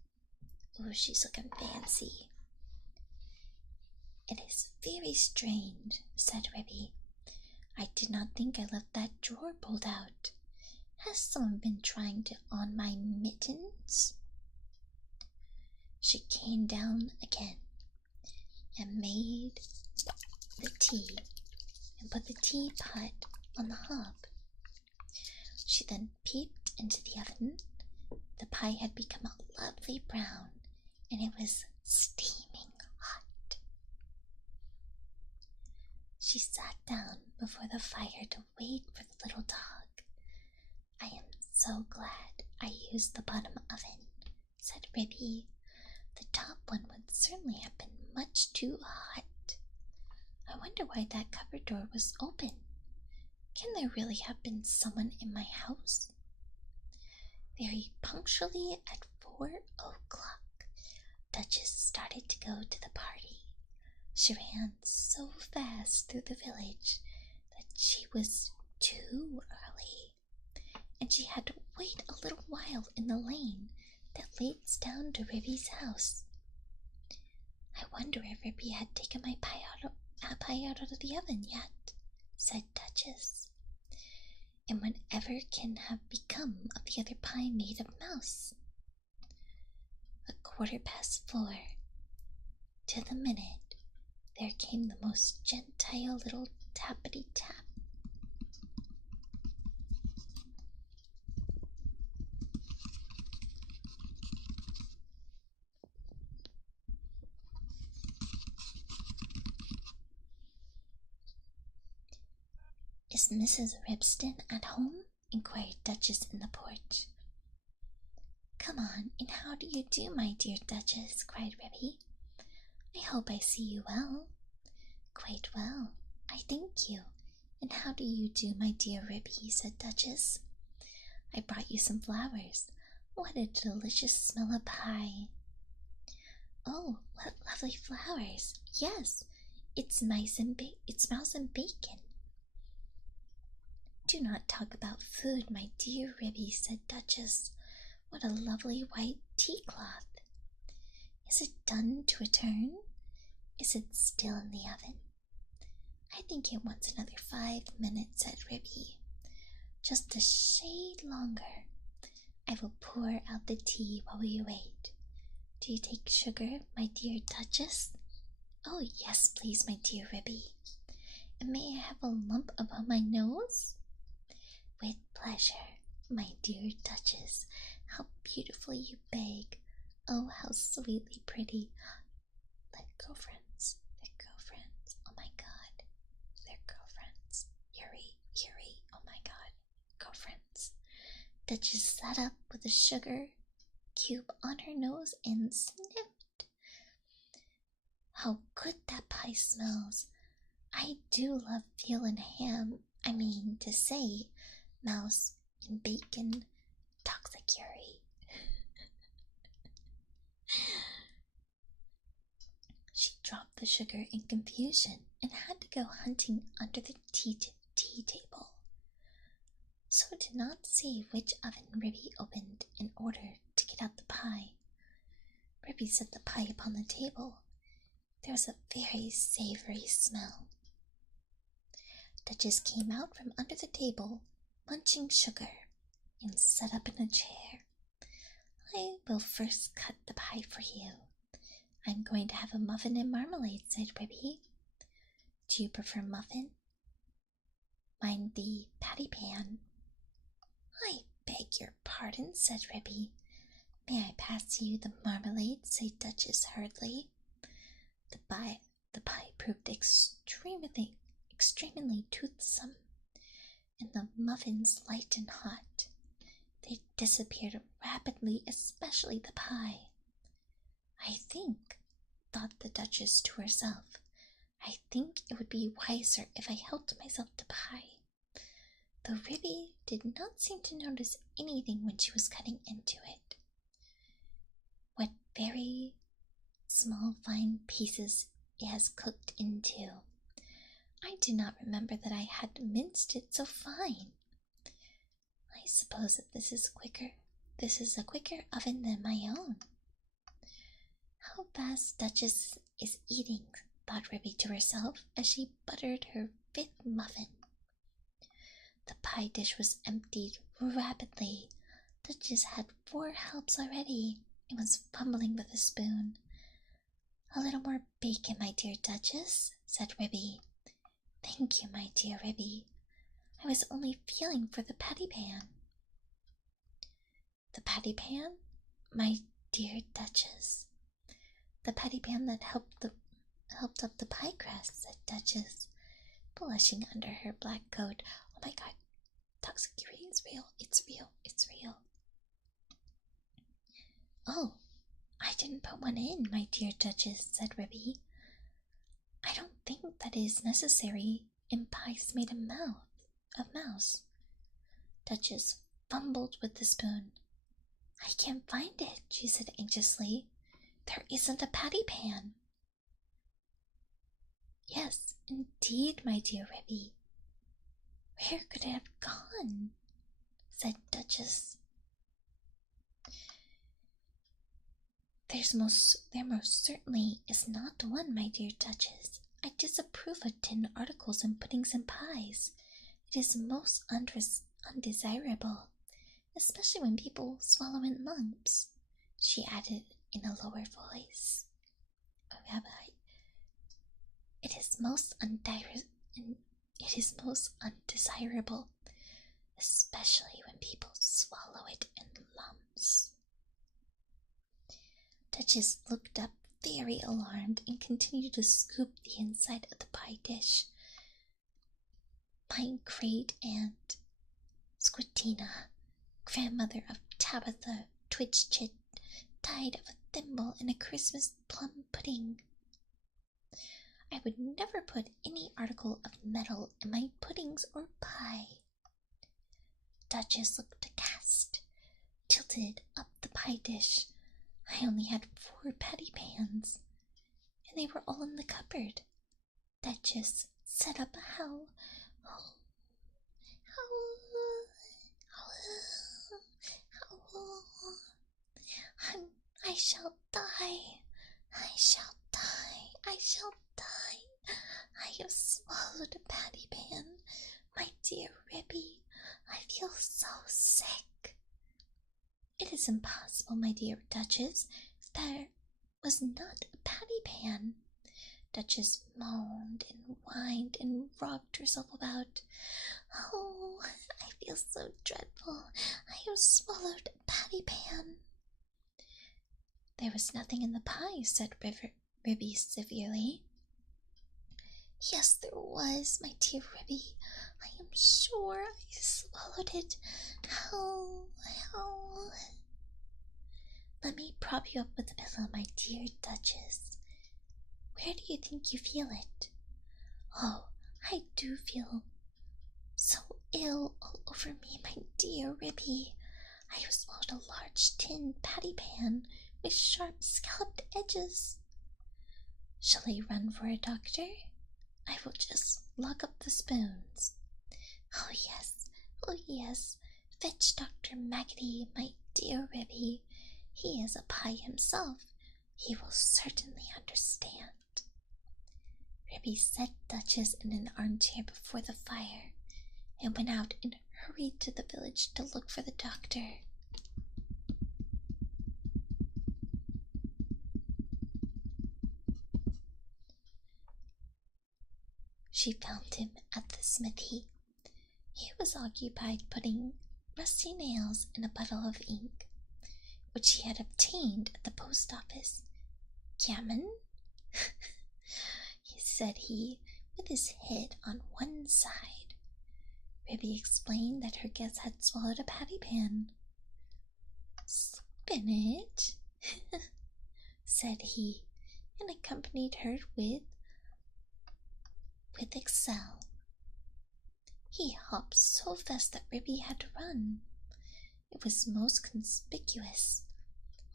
Oh, she's looking fancy. "It is very strange," said Ribby. "I did not think I left that drawer pulled out. Has someone been trying to on my mittens?" She came down again and made the tea and put the teapot on the hob. She then peeped into the oven. The pie had become a lovely brown, and it was steaming hot. She sat down before the fire to wait for the little dog. "I am so glad I used the bottom oven," said Ribby. "The top one would certainly have been much too hot. I wonder why that cupboard door was open. Can there really have been someone in my house?" Very punctually at 4 o'clock, Duchess started to go to the party. She ran so fast through the village that she was too early, and she had to wait a little while in the lane that leads down to Ribby's house. "I wonder if Ribby had taken my pie out of the oven yet," said Duchess. "And whatever can have become of the other pie made of mouse?" 4:15. To the minute, there came the most gentile little tappity-tap. "Is Mrs. Ribston at home?" inquired Duchess in the porch. "Come on, and how do you do, my dear Duchess?" cried Ribby. "I hope I see you well." "Quite well, I thank you. And how do you do, my dear Ribby?" said Duchess. "I brought you some flowers. What a delicious smell of pie!" "Oh, what lovely flowers! Yes, it smells and bacon." "Do not talk about food, my dear Ribby," said Duchess. "What a lovely white tea-cloth! Is it done to a turn? Is it still in the oven?" "I think it wants another 5 minutes," said Ribby. "Just a shade longer. I will pour out the tea while we wait. Do you take sugar, my dear Duchess?" "Oh, yes, please, my dear Ribby." "And may I have a lump above my nose?" "With pleasure, my dear Duchess. How beautifully you beg. Oh, how sweetly pretty. They're girlfriends. Oh my god. They're girlfriends. Yuri. Oh my god. Girlfriends." Duchess sat up with a sugar cube on her nose and sniffed. "How good that pie smells. I do love veal and ham. I mean to say, mouse and bacon. Talks like Yuri." She dropped the sugar in confusion and had to go hunting under the tea table, so did not see which oven Ribby opened in order to get out the pie. Ribby set the pie upon the table. There was a very savory smell. Duchess came out from under the table, munching sugar, and sat up in a chair. "I will first cut the pie for you. I'm going to have a muffin and marmalade," said Ribby. "Do you prefer muffin?" "Mind the patty pan." "I beg your pardon," said Ribby. "May I pass you the marmalade?" said Duchess hurriedly. The pie proved extremely toothsome, and the muffins light and hot. They disappeared rapidly, especially the pie. "I think," thought the Duchess to herself, "I think it would be wiser if I helped myself to pie. though Ribby did not seem to notice anything when she was cutting into it. What very small fine pieces it has cooked into. I do not remember that I had minced it so fine. I suppose that this is a quicker oven than my own. How fast Duchess is eating, thought Ribby to herself as she buttered her 5th muffin. The pie dish was emptied rapidly. Duchess had 4 helps already and was fumbling with a spoon. "A little more bacon, my dear Duchess," said Ribby. "Thank you, my dear Ribby. I was only feeling for the patty pan." "The patty pan, my dear Duchess?" "The patty pan that helped up the pie crust," said Duchess, blushing under her black coat. "Oh my god, toxic urine is real. It's real. It's real." "Oh, I didn't put one in, my dear Duchess," said Ribby. "I don't think that is necessary in pies made of mouse." Duchess fumbled with the spoon. "I can't find it," she said anxiously. "There isn't a patty pan." "Yes, indeed, my dear Ribby. Where could it have gone?" said Duchess. There most certainly is not one, my dear Duchess. I disapprove of tin articles in puddings and pies. It is most undesirable, especially when people swallow in lumps," she added in a lower voice. It is most undesirable, especially when people swallow it in lumps. Duchess looked up very alarmed and continued to scoop the inside of the pie dish. "My great aunt Squitina, grandmother of Tabitha Twitchit, died of a thimble in a Christmas plum pudding. I would never put any article of metal in my puddings or pie." Duchess looked aghast, tilted up the pie dish. "I only had 4 patty pans, and they were all in the cupboard." Duchess set up a howl. "Howl, howl, howl. I shall die. I shall die. I shall die. I have swallowed a patty pan. My dear Ribby, I feel so sick." "It is impossible, my dear Duchess. There was not a patty pan." Duchess moaned and whined and rocked herself about. "Oh, I feel so dreadful. I have swallowed a patty pan." "There was nothing in the pie," said Ribby severely. "Yes, there was, my dear Ribby. I am sure I swallowed it. How? Let me prop you up with a pillow, my dear Duchess. Where do you think you feel it?" "Oh, I do feel so ill all over me, my dear Ribby. I have swallowed a large tin patty pan with sharp scalloped edges." "Shall I run for a doctor? I will just lock up the spoons." Oh yes, fetch Dr. Maggotty, my dear Ribby. He is a pie himself. He will certainly understand." Ribby set Duchess in an armchair before the fire and went out and hurried to the village to look for the doctor. She found him at the smithy. He was occupied putting rusty nails in a bottle of ink, which he had obtained at the post office. "Gammon?" said he, with his head on one side. Ribby explained that her guest had swallowed a patty pan. "Spinach," said he, and accompanied her with Excel. He hopped so fast that Ribby had to run. It was most conspicuous.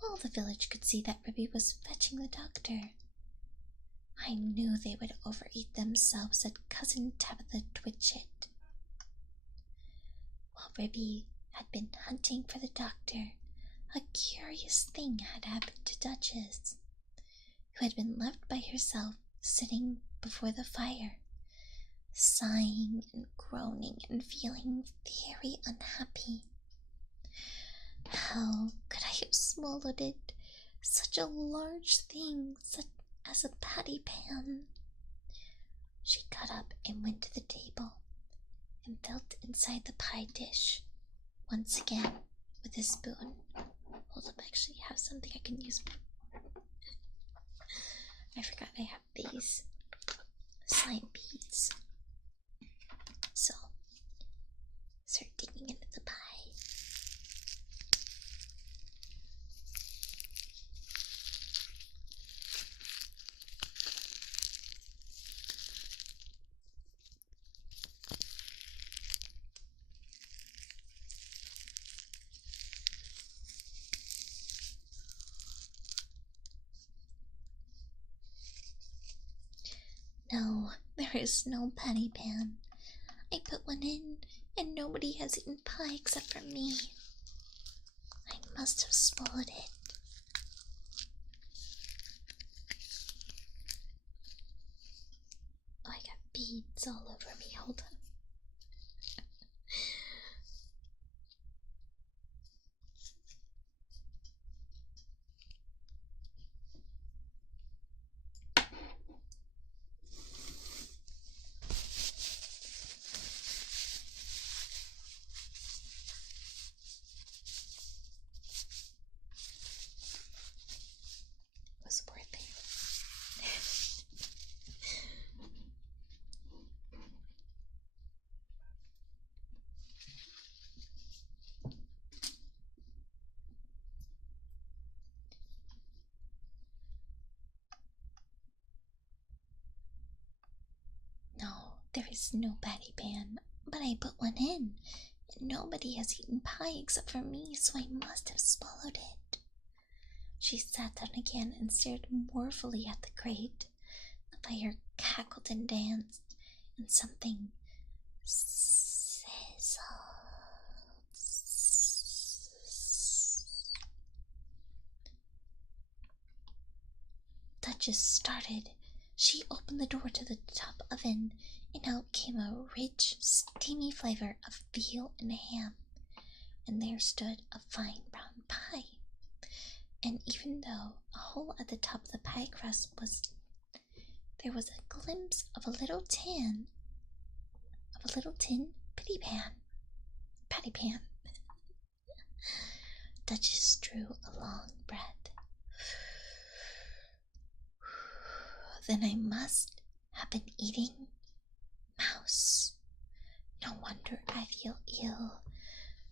All the village could see that Ribby was fetching the doctor. I knew they would overeat themselves, said Cousin Tabitha Twitchit. While Ribby had been hunting for the doctor, a curious thing had happened to Duchess, who had been left by herself sitting before the fire, sighing and groaning and feeling very unhappy. How could I have swallowed it? Such a large thing, such as a patty pan. She got up and went to the table and felt inside the pie dish once again with a spoon. Hold up, I actually have something I can use. I forgot I have these slime beads. So, start digging into the pie. No, there is no patty pan. I put one in, and nobody has eaten pie except for me. I must have swallowed it. Oh, I got beads all over me. Hold on. Was worth it. No, there is no patty pan, but I put one in, and nobody has eaten pie except for me, so I must have swallowed it. She sat down again and stared mournfully at the grate. The fire cackled and danced, and something sizzled. Duchess started. She opened the door to the top oven, and out came a rich, steamy flavor of veal and ham, and there stood a fine brown pie. And even though a hole at the top of the pie crust there was a glimpse of a little tin patty pan. Duchess drew a long breath. Then I must have been eating mouse. No wonder I feel ill,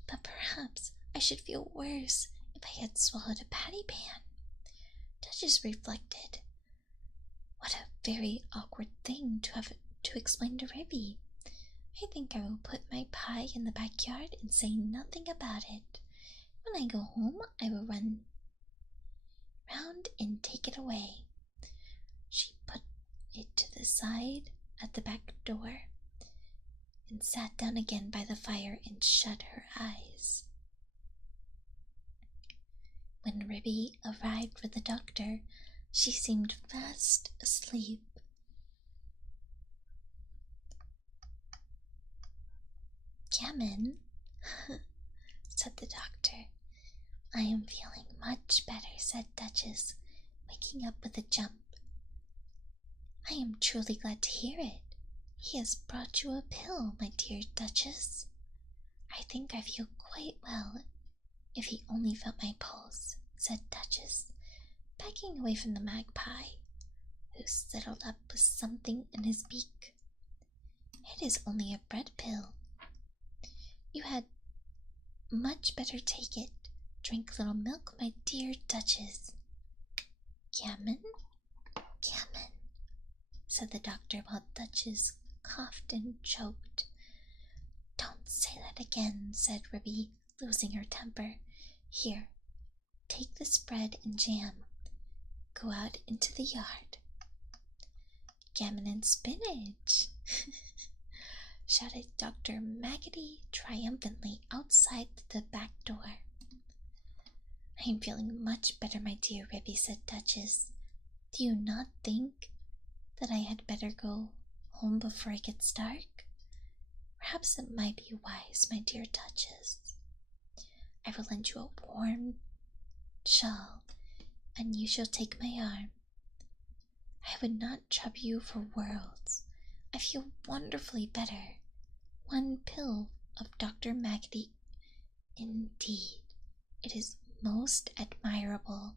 but perhaps I should feel worse if I had swallowed a patty pan. Duchess reflected. What a very awkward thing to have to explain to Ribby. I think I will put my pie in the backyard and say nothing about it. When I go home, I will run round and take it away. She put it to the side at the back door and sat down again by the fire and shut her eyes. When Ribby arrived with the doctor, she seemed fast asleep. Gammon, said the doctor. I am feeling much better, said Duchess, waking up with a jump. I am truly glad to hear it. He has brought you a pill, my dear Duchess. I think I feel quite well, if he only felt my pulse, said Duchess, backing away from the magpie, who settled up with something in his beak. It is only a bread pill. You had much better take it. Drink a little milk, my dear Duchess. Gammon? Gammon, said the doctor while Duchess coughed and choked. Say that again, said Ribby, losing her temper. Here, take this bread and jam. Go out into the yard. Gammon and spinach, shouted Dr. Maggotty triumphantly outside the back door. I am feeling much better, my dear Ribby, said Duchess. Do you not think that I had better go home before it gets dark? Perhaps it might be wise, my dear Duchess. I will lend you a warm shawl, and you shall take my arm. I would not trouble you for worlds. I feel wonderfully better. One pill of Dr. Maggotty. Indeed, it is most admirable.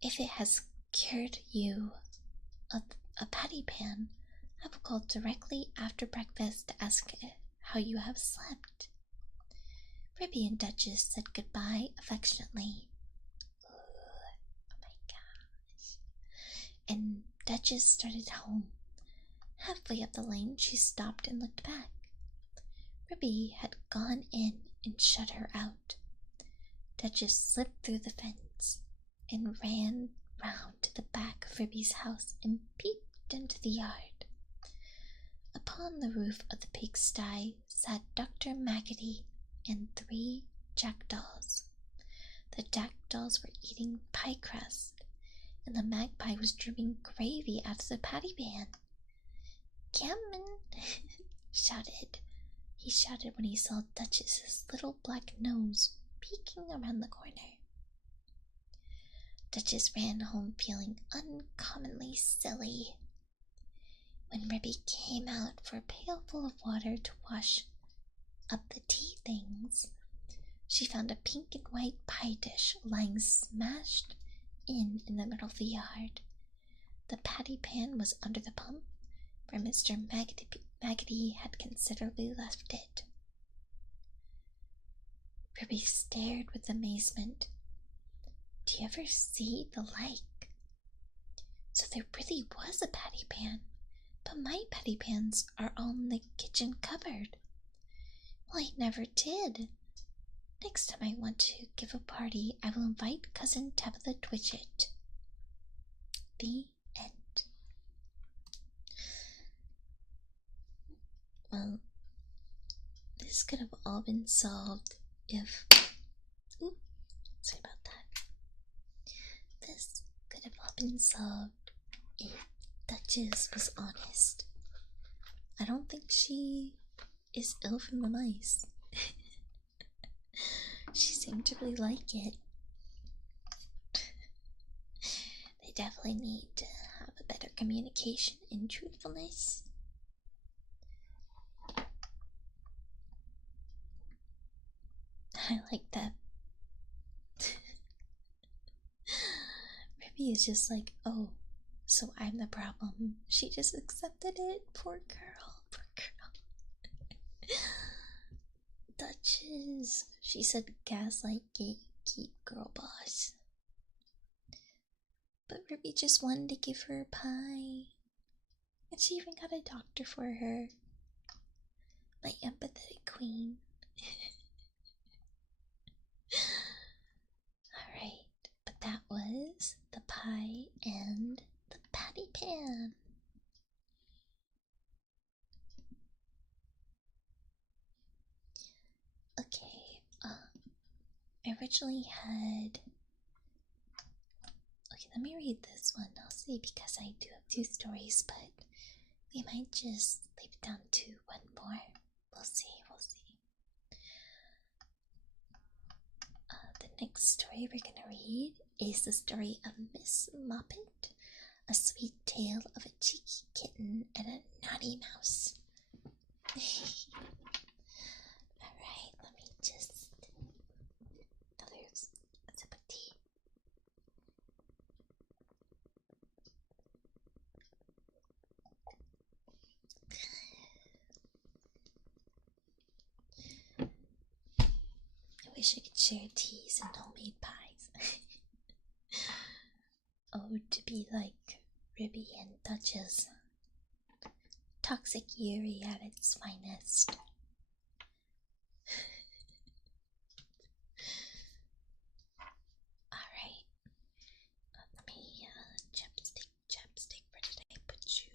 If it has cured you of a patty pan, I will call directly after breakfast to ask how you have slept. Ribby and Duchess said goodbye affectionately. Oh my gosh. And Duchess started home. Halfway up the lane, she stopped and looked back. Ribby had gone in and shut her out. Duchess slipped through the fence and ran round to the back of Ribby's house and peeped into the yard. Upon the roof of the pigsty sat Dr. Maggotty and 3 jackdaws. The jackdaws were eating pie crust, and the magpie was dripping gravy out of the patty pan. Gammon! He shouted when he saw Duchess's little black nose peeking around the corner. Duchess ran home feeling uncommonly silly. When Ribby came out for a pailful of water to wash up the tea things, she found a pink and white pie dish lying smashed in the middle of the yard. The patty pan was under the pump, where Mr. Maggotty had considerately left it. Ribby stared with amazement. Do you ever see the like? So there really was a patty pan, but my patty pans are all in the kitchen cupboard. Well, I never did. Next time I want to give a party, I will invite Cousin Tabitha Twitchit. The end. Well, this could have all been solved if... Ooh, sorry about that. This could have all been solved if Duchess was honest. I don't think she is ill from the mice. She seemed to really like it. They definitely need to have a better communication and truthfulness. I like that. Ribby is just like, oh, so I'm the problem. She just accepted it. Poor girl, poor girl. Duchess, she said, gaslight gatekeep girl boss. But Ribby just wanted to give her a pie. And she even got a doctor for her. My empathetic queen. Alright, but that was the pie and the patty pan. Okay, I originally had... Okay, let me read this one. I'll see, because I do have 2 stories, but we might just leave it down to 1 more. We'll see, we'll see. The next story we're gonna read is the story of Miss Moppet, a sweet tale of a cheeky kitten and a naughty mouse. Alright, let me just... Oh, there's a sip of tea. I wish I could share teas and homemade pies. Oh, to be like Ribby and Duchess. Toxic Yuri at its finest. Alright. Let me, chapstick, where did I put you?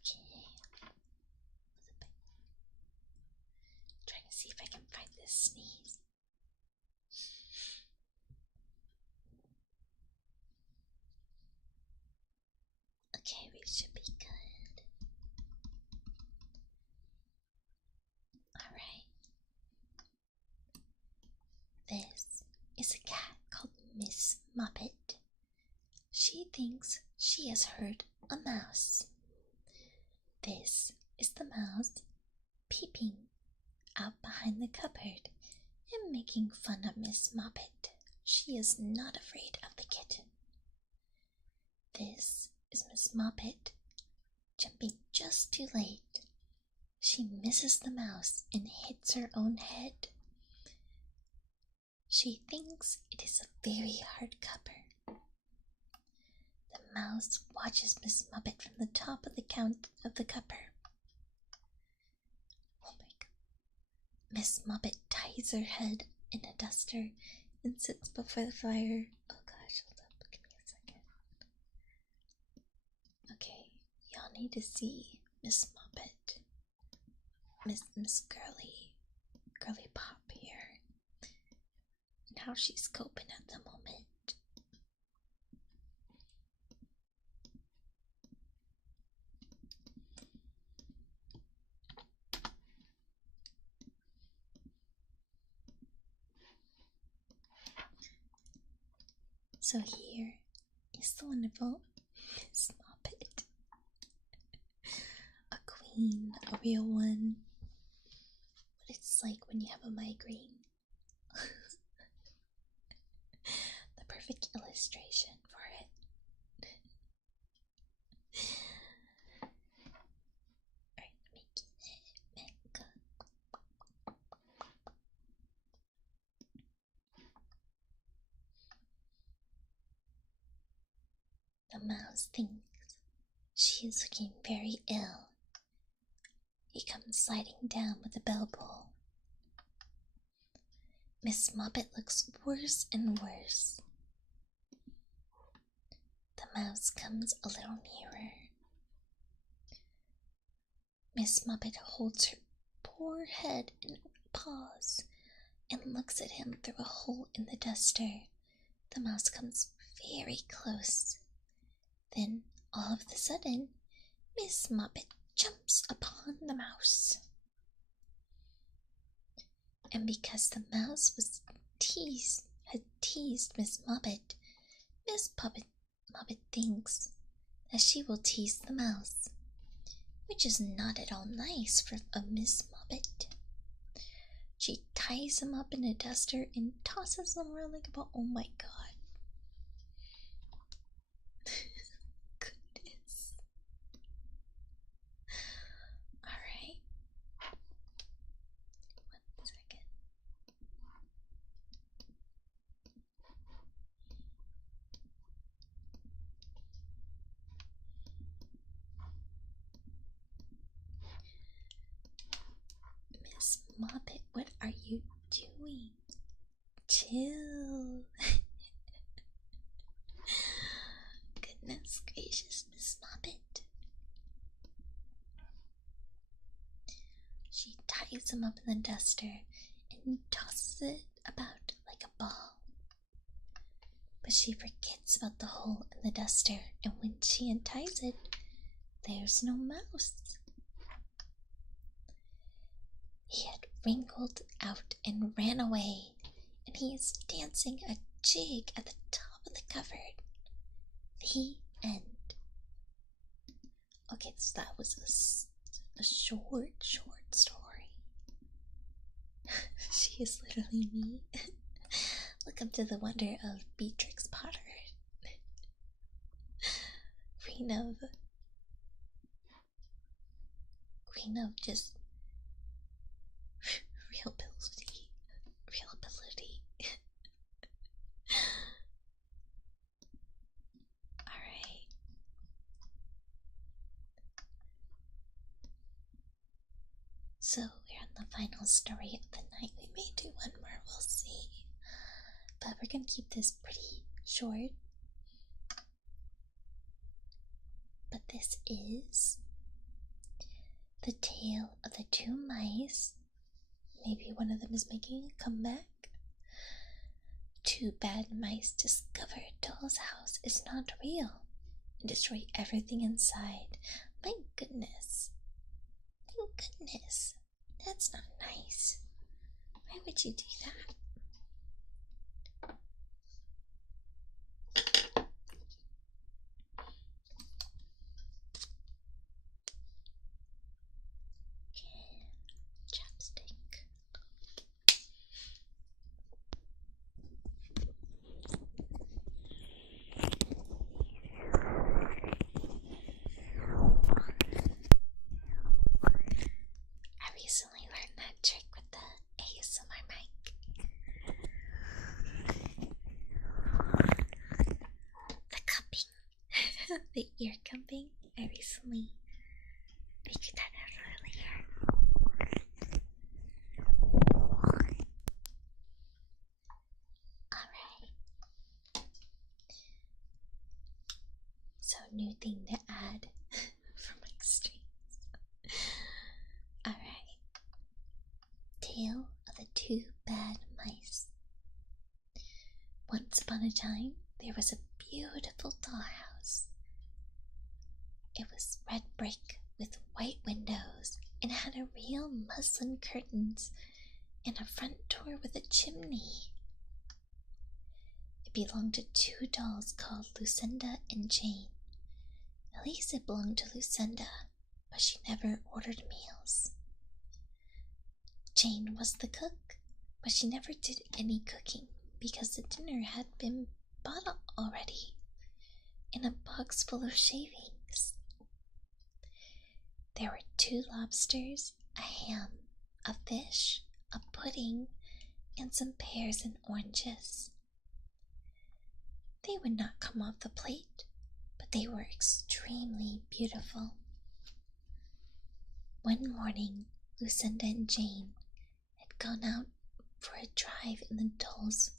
Okay. Trying to see if I can find this sneeze. Okay, we should be good. Alright. This is a cat called Miss Moppet. She thinks she has heard a mouse. This is the mouse peeping out behind the cupboard and making fun of Miss Moppet. She is not afraid of the kitten. This is Miss Moppet jumping just too late. She misses the mouse and hits her own head. She thinks it is a very hard cupboard. The mouse watches Miss Moppet from the top of the cupboard. Oh my god. Miss Moppet ties her head in a duster and sits before the fire. Oh gosh, hold up, give me a second. Okay, y'all need to see Miss Moppet. Miss Girly Pop here. And how she's coping at the moment. So here is the wonderful Miss Moppet. A queen, a real one. What it's like when you have a migraine. The perfect illustration for it. Alright, let me get it back up. The mouse thinks she is looking very ill. He comes sliding down with a bell pull. Miss Moppet looks worse and worse. The mouse comes a little nearer. Miss Moppet holds her poor head in her paws and looks at him through a hole in the duster. The mouse comes very close. Then, all of a sudden, Miss Moppet jumps upon the mouse. And because the mouse had teased Miss Moppet, Miss Moppet thinks that she will tease the mouse, which is not at all nice for a Miss Moppet. She ties him up in a duster and tosses him around like a ball. Oh my god. Goodness. Alright. 1 second. Miss Moppet, what are you doing? Chill. Goodness gracious, Miss Moppet. She ties him up in the duster and tosses it about like a ball. But she forgets about the hole in the duster, and when she unties it, there's no mouse. He had wrinkled out and ran away, and he is dancing a jig at the top of the cupboard. The end. Okay, so that was a short story. She is literally me. Look up to the wonder of Beatrix Potter. Rina queen of just realability. Realability. Alright. So we're on the final story of the night. We may do one more, we'll see. But we're gonna keep this pretty short. But this is the tale of the two mice. Maybe one of them is making a comeback. Two bad mice discover a doll's house is not real and destroy everything inside. My goodness. My goodness. That's not nice. Why would you do that? Chapstick. I recently learned that trick with the ASMR mic. The cupping. The ear cupping. I recently figured that out earlier. Alright. So, new thing to add for my streams. Alright. Tale of the two bad mice. Once upon a time, there was a beautiful dollhouse. It was red brick with white windows and had a real muslin curtains and a front door with a chimney. It belonged to two dolls called Lucinda and Jane. At least it belonged to Lucinda, but she never ordered meals. Jane was the cook, but she never did any cooking because the dinner had been bought already in a box full of shavings. There were 2 lobsters, a ham, a fish, a pudding, and some pears and oranges. They would not come off the plate, but they were extremely beautiful. One morning, Lucinda and Jane had gone out for a drive in the dolls'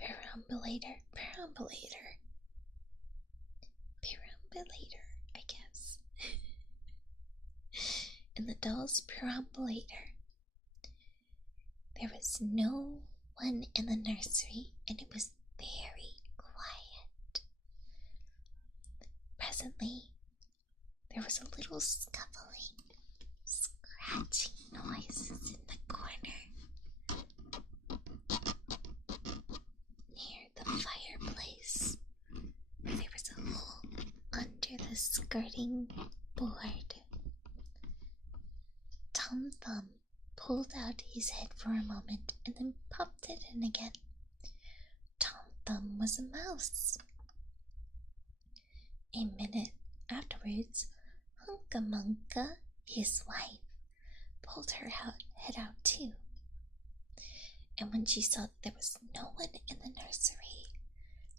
perambulator, I guess. In the doll's perambulator, there was no one in the nursery, and it was very quiet. Presently, there was a little scuffling, scratching noises in the corner near the fireplace, where there was a hole under the skirting board. Tom Thumb pulled out his head for a moment and then popped it in again. Tom Thumb was a mouse. A minute afterwards, Hunca-Munca, his wife, pulled her head out too. And when she saw that there was no one in the nursery,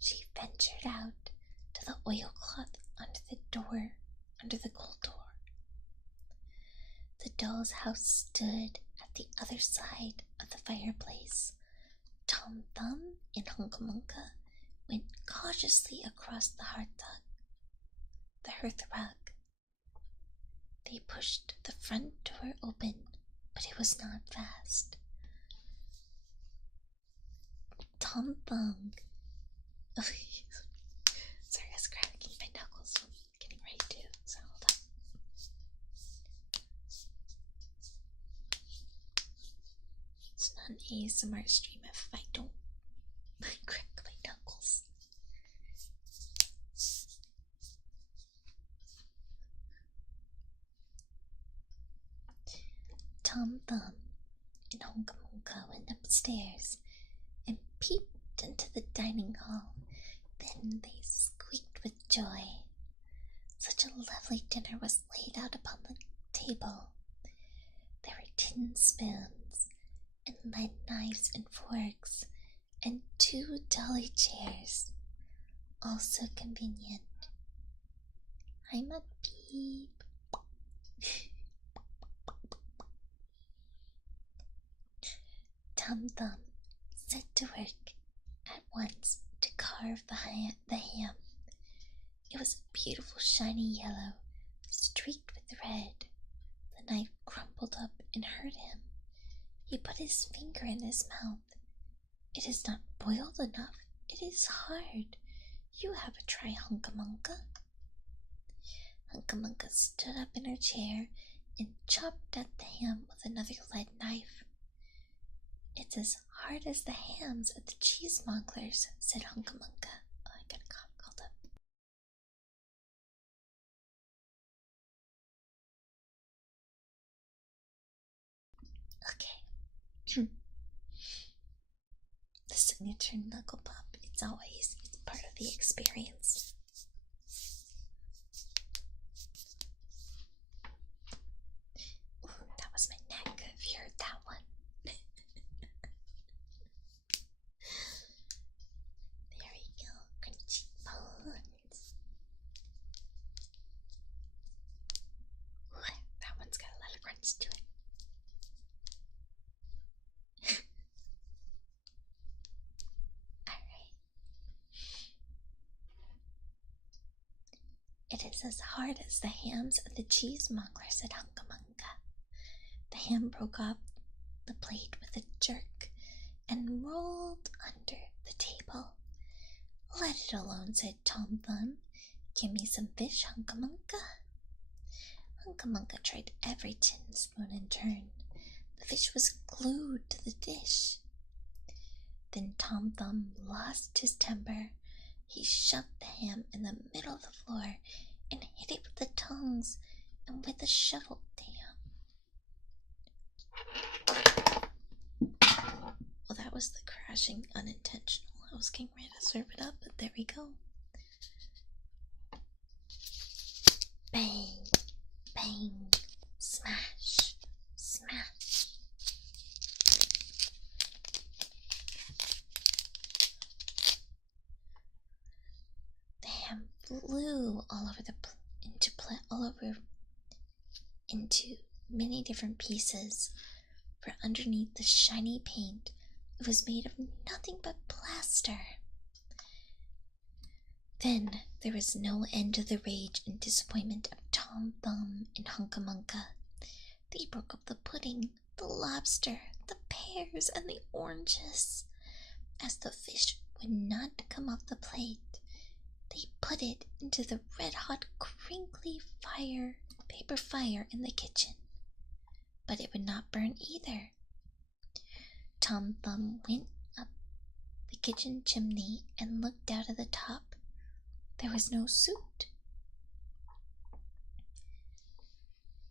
she ventured out to the oilcloth under the coal door. The doll's house stood at the other side of the fireplace. Tom Thumb and Hunca-Munca went cautiously across the hearth rug. They pushed the front door open, but it was not fast. Tom Thumb. Sorry, I was cracking my knuckles from getting ready to, so hold on. It's not an ASMR stream if I don't crack my knuckles. Tom Thumb and Hunca-Munca went upstairs and peeped into the dining hall. Then they squeaked with joy. Such a lovely dinner was laid out upon the table. There were tin spoons, and lead knives and forks, and 2 dolly chairs. All so convenient. I'm a peep. Tum Thum set to work at once to carve the ham. It was a beautiful shiny yellow, streaked with red. The knife crumpled up and hurt him. He put his finger in his mouth. It is not boiled enough. It is hard. You have a try, Hunkamunka. Hunkamunka stood up in her chair and chopped at the ham with another lead knife. It's as hard as the hams at the cheesemongler's, said Hunkamunka. Oh, I got a cough called up. Okay. The signature knuckle pop. It's part of the experience. Ooh, that was my neck, if you heard that one. There we go, crunchy bones. Ooh, that one's got a lot of crunch to it. Alright. It is as hard as the hams of the cheesemonger, said Hunkamunka. The ham broke off the plate with a jerk and rolled under the table. Let it alone, said Tom Thumb. Give me some fish, Hunkamunka. Hunkamunka tried every tin spoon in turn. The fish was glued to the dish. Then Tom Thumb lost his temper. He shoved the ham in the middle of the floor and hit it with the tongs and with a shovel. Well, that was the crashing unintentional. I was getting ready to serve it up, but there we go. Bang, bang, smash, smash. The ham flew all over into many different pieces. For underneath the shiny paint, it was made of nothing but plaster. Then there was no end to the rage and disappointment of Tom Thumb and Hunkamunka. They broke up the pudding, the lobster, the pears, and the oranges. As the fish would not come off the plate, they put it into the red-hot, crinkly paper fire in the kitchen. But it would not burn either. Tom Thumb went up the kitchen chimney and looked out of the top. There was no soot.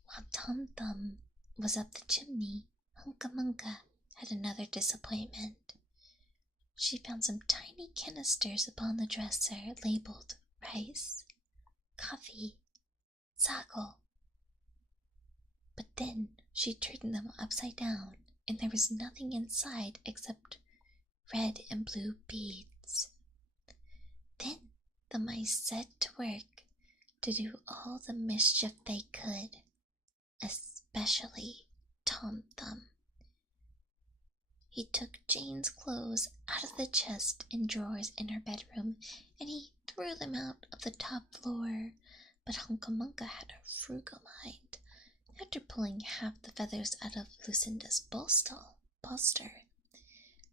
While Tom Thumb was up the chimney, Hunkamunka had another disappointment. She found some tiny canisters upon the dresser labeled rice, coffee, snuggled. But then she turned them upside down, and there was nothing inside except red and blue beads. Then the mice set to work to do all the mischief they could, especially Tom Thumb. He took Jane's clothes out of the chest and drawers in her bedroom, and he threw them out of the top floor. But Hunkamunka had a frugal mind. After pulling half the feathers out of Lucinda's bolster,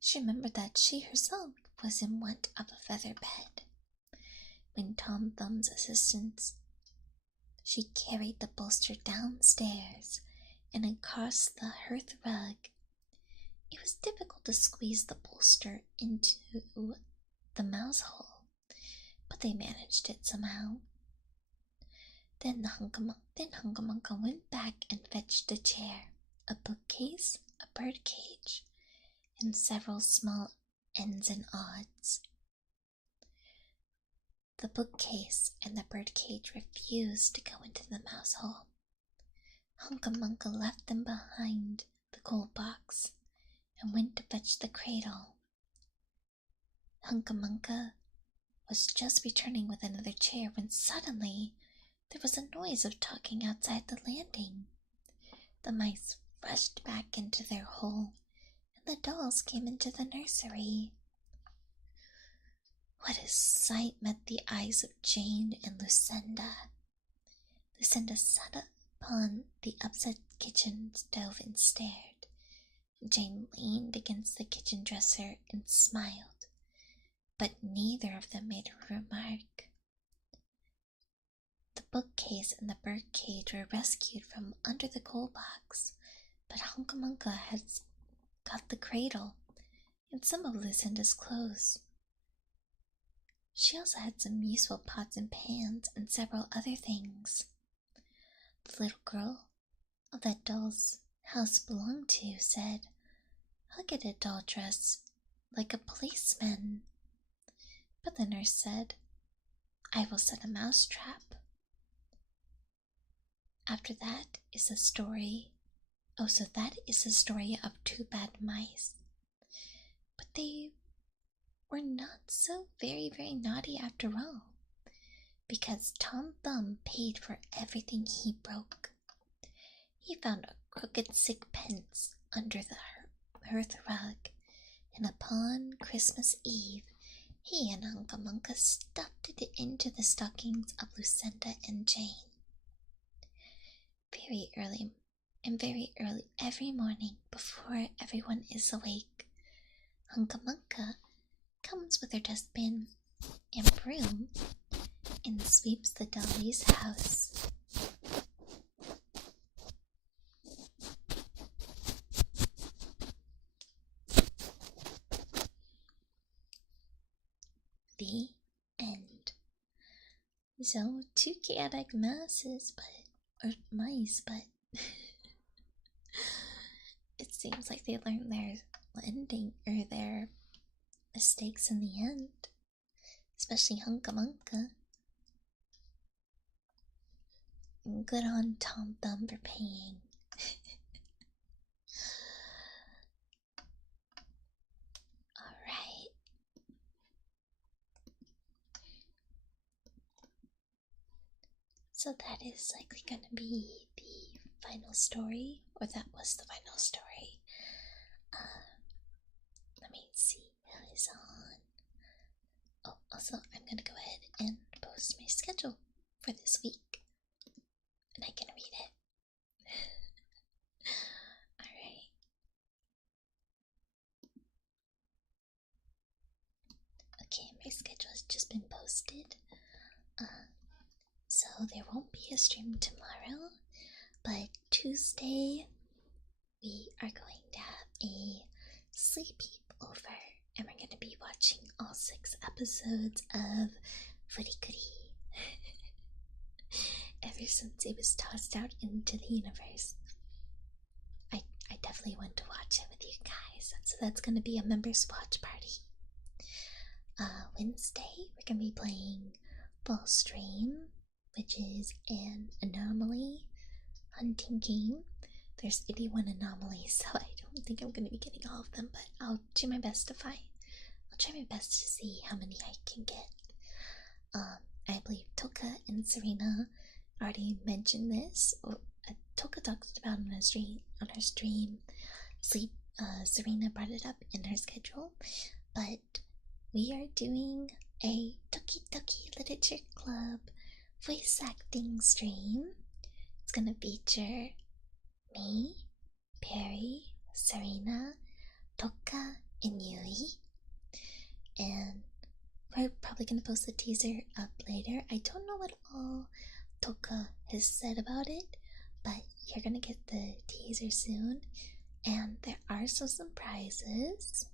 she remembered that she herself was in want of a feather bed. When Tom Thumb's assistance, she carried the bolster downstairs and across the hearth rug. It was difficult to squeeze the bolster into the mouse hole, but they managed it somehow. Then Hunkamunka went back and fetched a chair, a bookcase, a birdcage, and several small ends and odds. The bookcase and the birdcage refused to go into the mouse hole. Hunca left them behind the coal box and went to fetch the cradle. Hunca was just returning with another chair when suddenly there was a noise of talking outside the landing. The mice rushed back into their hole, and the dolls came into the nursery. What a sight met the eyes of Jane and Lucinda. Lucinda sat upon the upset kitchen stove and stared. Jane leaned against the kitchen dresser and smiled, but neither of them made a remark. The bookcase and the birdcage were rescued from under the coal box, but Hunca had got the cradle and some of Lucinda's clothes. She also had some useful pots and pans and several other things. The little girl that doll's house belonged to said, "I'll get a doll dress like a policeman." But the nurse said, "I will set a mouse trap." After that is a story. So that is the story of two bad mice. But they were not so very naughty after all, because Tom Thumb paid for everything he broke. He found a crooked sixpence under the hearth rug, and upon Christmas Eve he and Hunca stuffed it into the stockings of Lucinda and Jane. Very early every morning, before everyone is awake, Hunca comes with her dustbin and broom and sweeps the dolly's house. The end. So, two chaotic mice, but it seems like they learned their ending or their mistakes in the end, especially Hunca. Good on Tom Thumb for paying. Alright. So that is likely going to be the final story, or that was the final story. Let me see who is on. Oh, also, I'm going to go ahead and post my schedule for this week, and I can read it. Alright. Okay, my schedule has just been posted. So there won't be a stream tomorrow, but Tuesday we are going to have a sleepy over, and we're going to be watching all 6 episodes of Footy Goody. Ever since it was tossed out into the universe, I definitely want to watch it with you guys. So that's going to be a members watch party. Wednesday we're going to be playing Fall Stream, which is an anomaly hunting game. There's 81 anomalies, so I don't think I'm going to be getting all of them, but I'll do my best to find. I'll try my best to see how many I can get. I believe Toka and Serena already mentioned this. Toka talked about it on her stream. Serena brought it up in her schedule, but we are doing a Toki Literature Club voice acting stream. It's gonna feature me, Perry, Serena, Toka, and Yui. And we're probably gonna post the teaser up later. I don't know what all Toka has said about it, but you're gonna get the teaser soon. And there are some surprises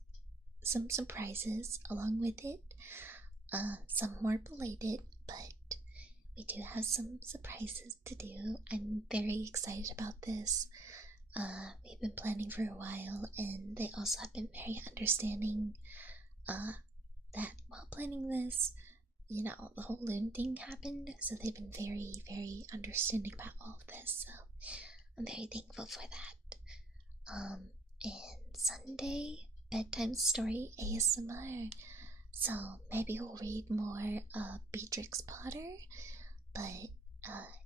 along with it. Some more belated, but we do have some surprises to do. I'm very excited about this. We've been planning for a while, and they also have been very understanding that while planning this, you know, the whole loon thing happened, so they've been very, very understanding about all of this, so I'm very thankful for that. And Sunday, bedtime story ASMR. So maybe we'll read more Beatrix Potter, but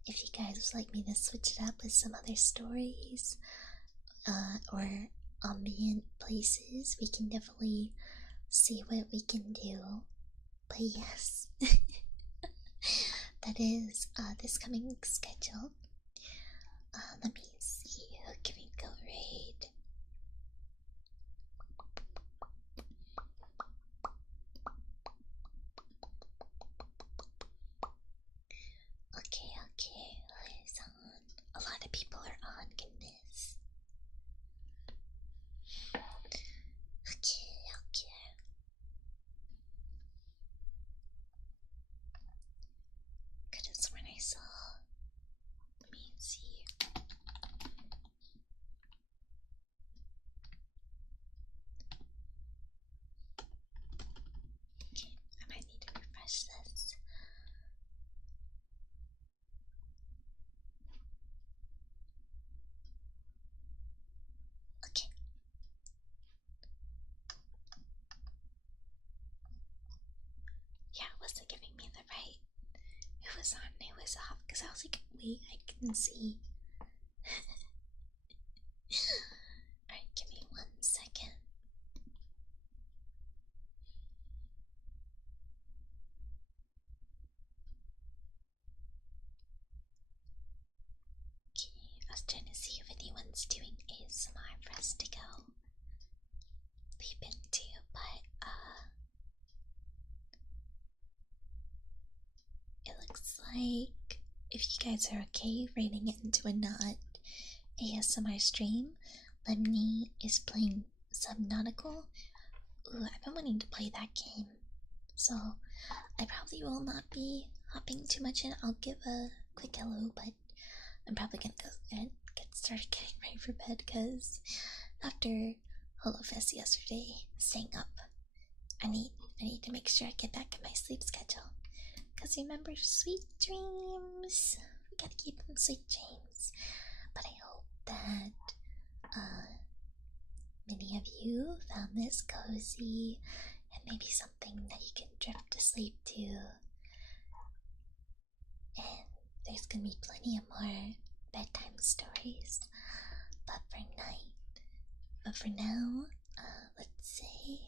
if you guys would like me to switch it up with some other stories or ambient places, we can definitely see what we can do. But yes, that is this coming week's schedule. Let me see, who can we go raid? Okay, who's on? A lot of people are on, goodness. Okay. Could have sworn I saw. Let me see. Okay, I might need to refresh this. Okay. Yeah, it wasn't giving me the right. Who was on, who was off? Because I was like, wait, I can see. Alright, give me 1 second. Okay, I was trying to see if anyone's doing ASMR for us to go leap into, but it looks like if you guys are okay rating it into a not ASMR stream, Lemony is playing Subnautical. Ooh, I've been wanting to play that game, so I probably will not be hopping too much in. I'll give a quick hello, but I'm probably gonna go and get started getting ready for bed because after HoloFest yesterday, staying up, I need to make sure I get back in my sleep schedule. Because remember, sweet dreams. We gotta keep them sweet dreams. But I hope that many of you found this cozy and maybe something that you can drift to sleep to. And there's gonna be plenty of more bedtime stories. But for now, let's say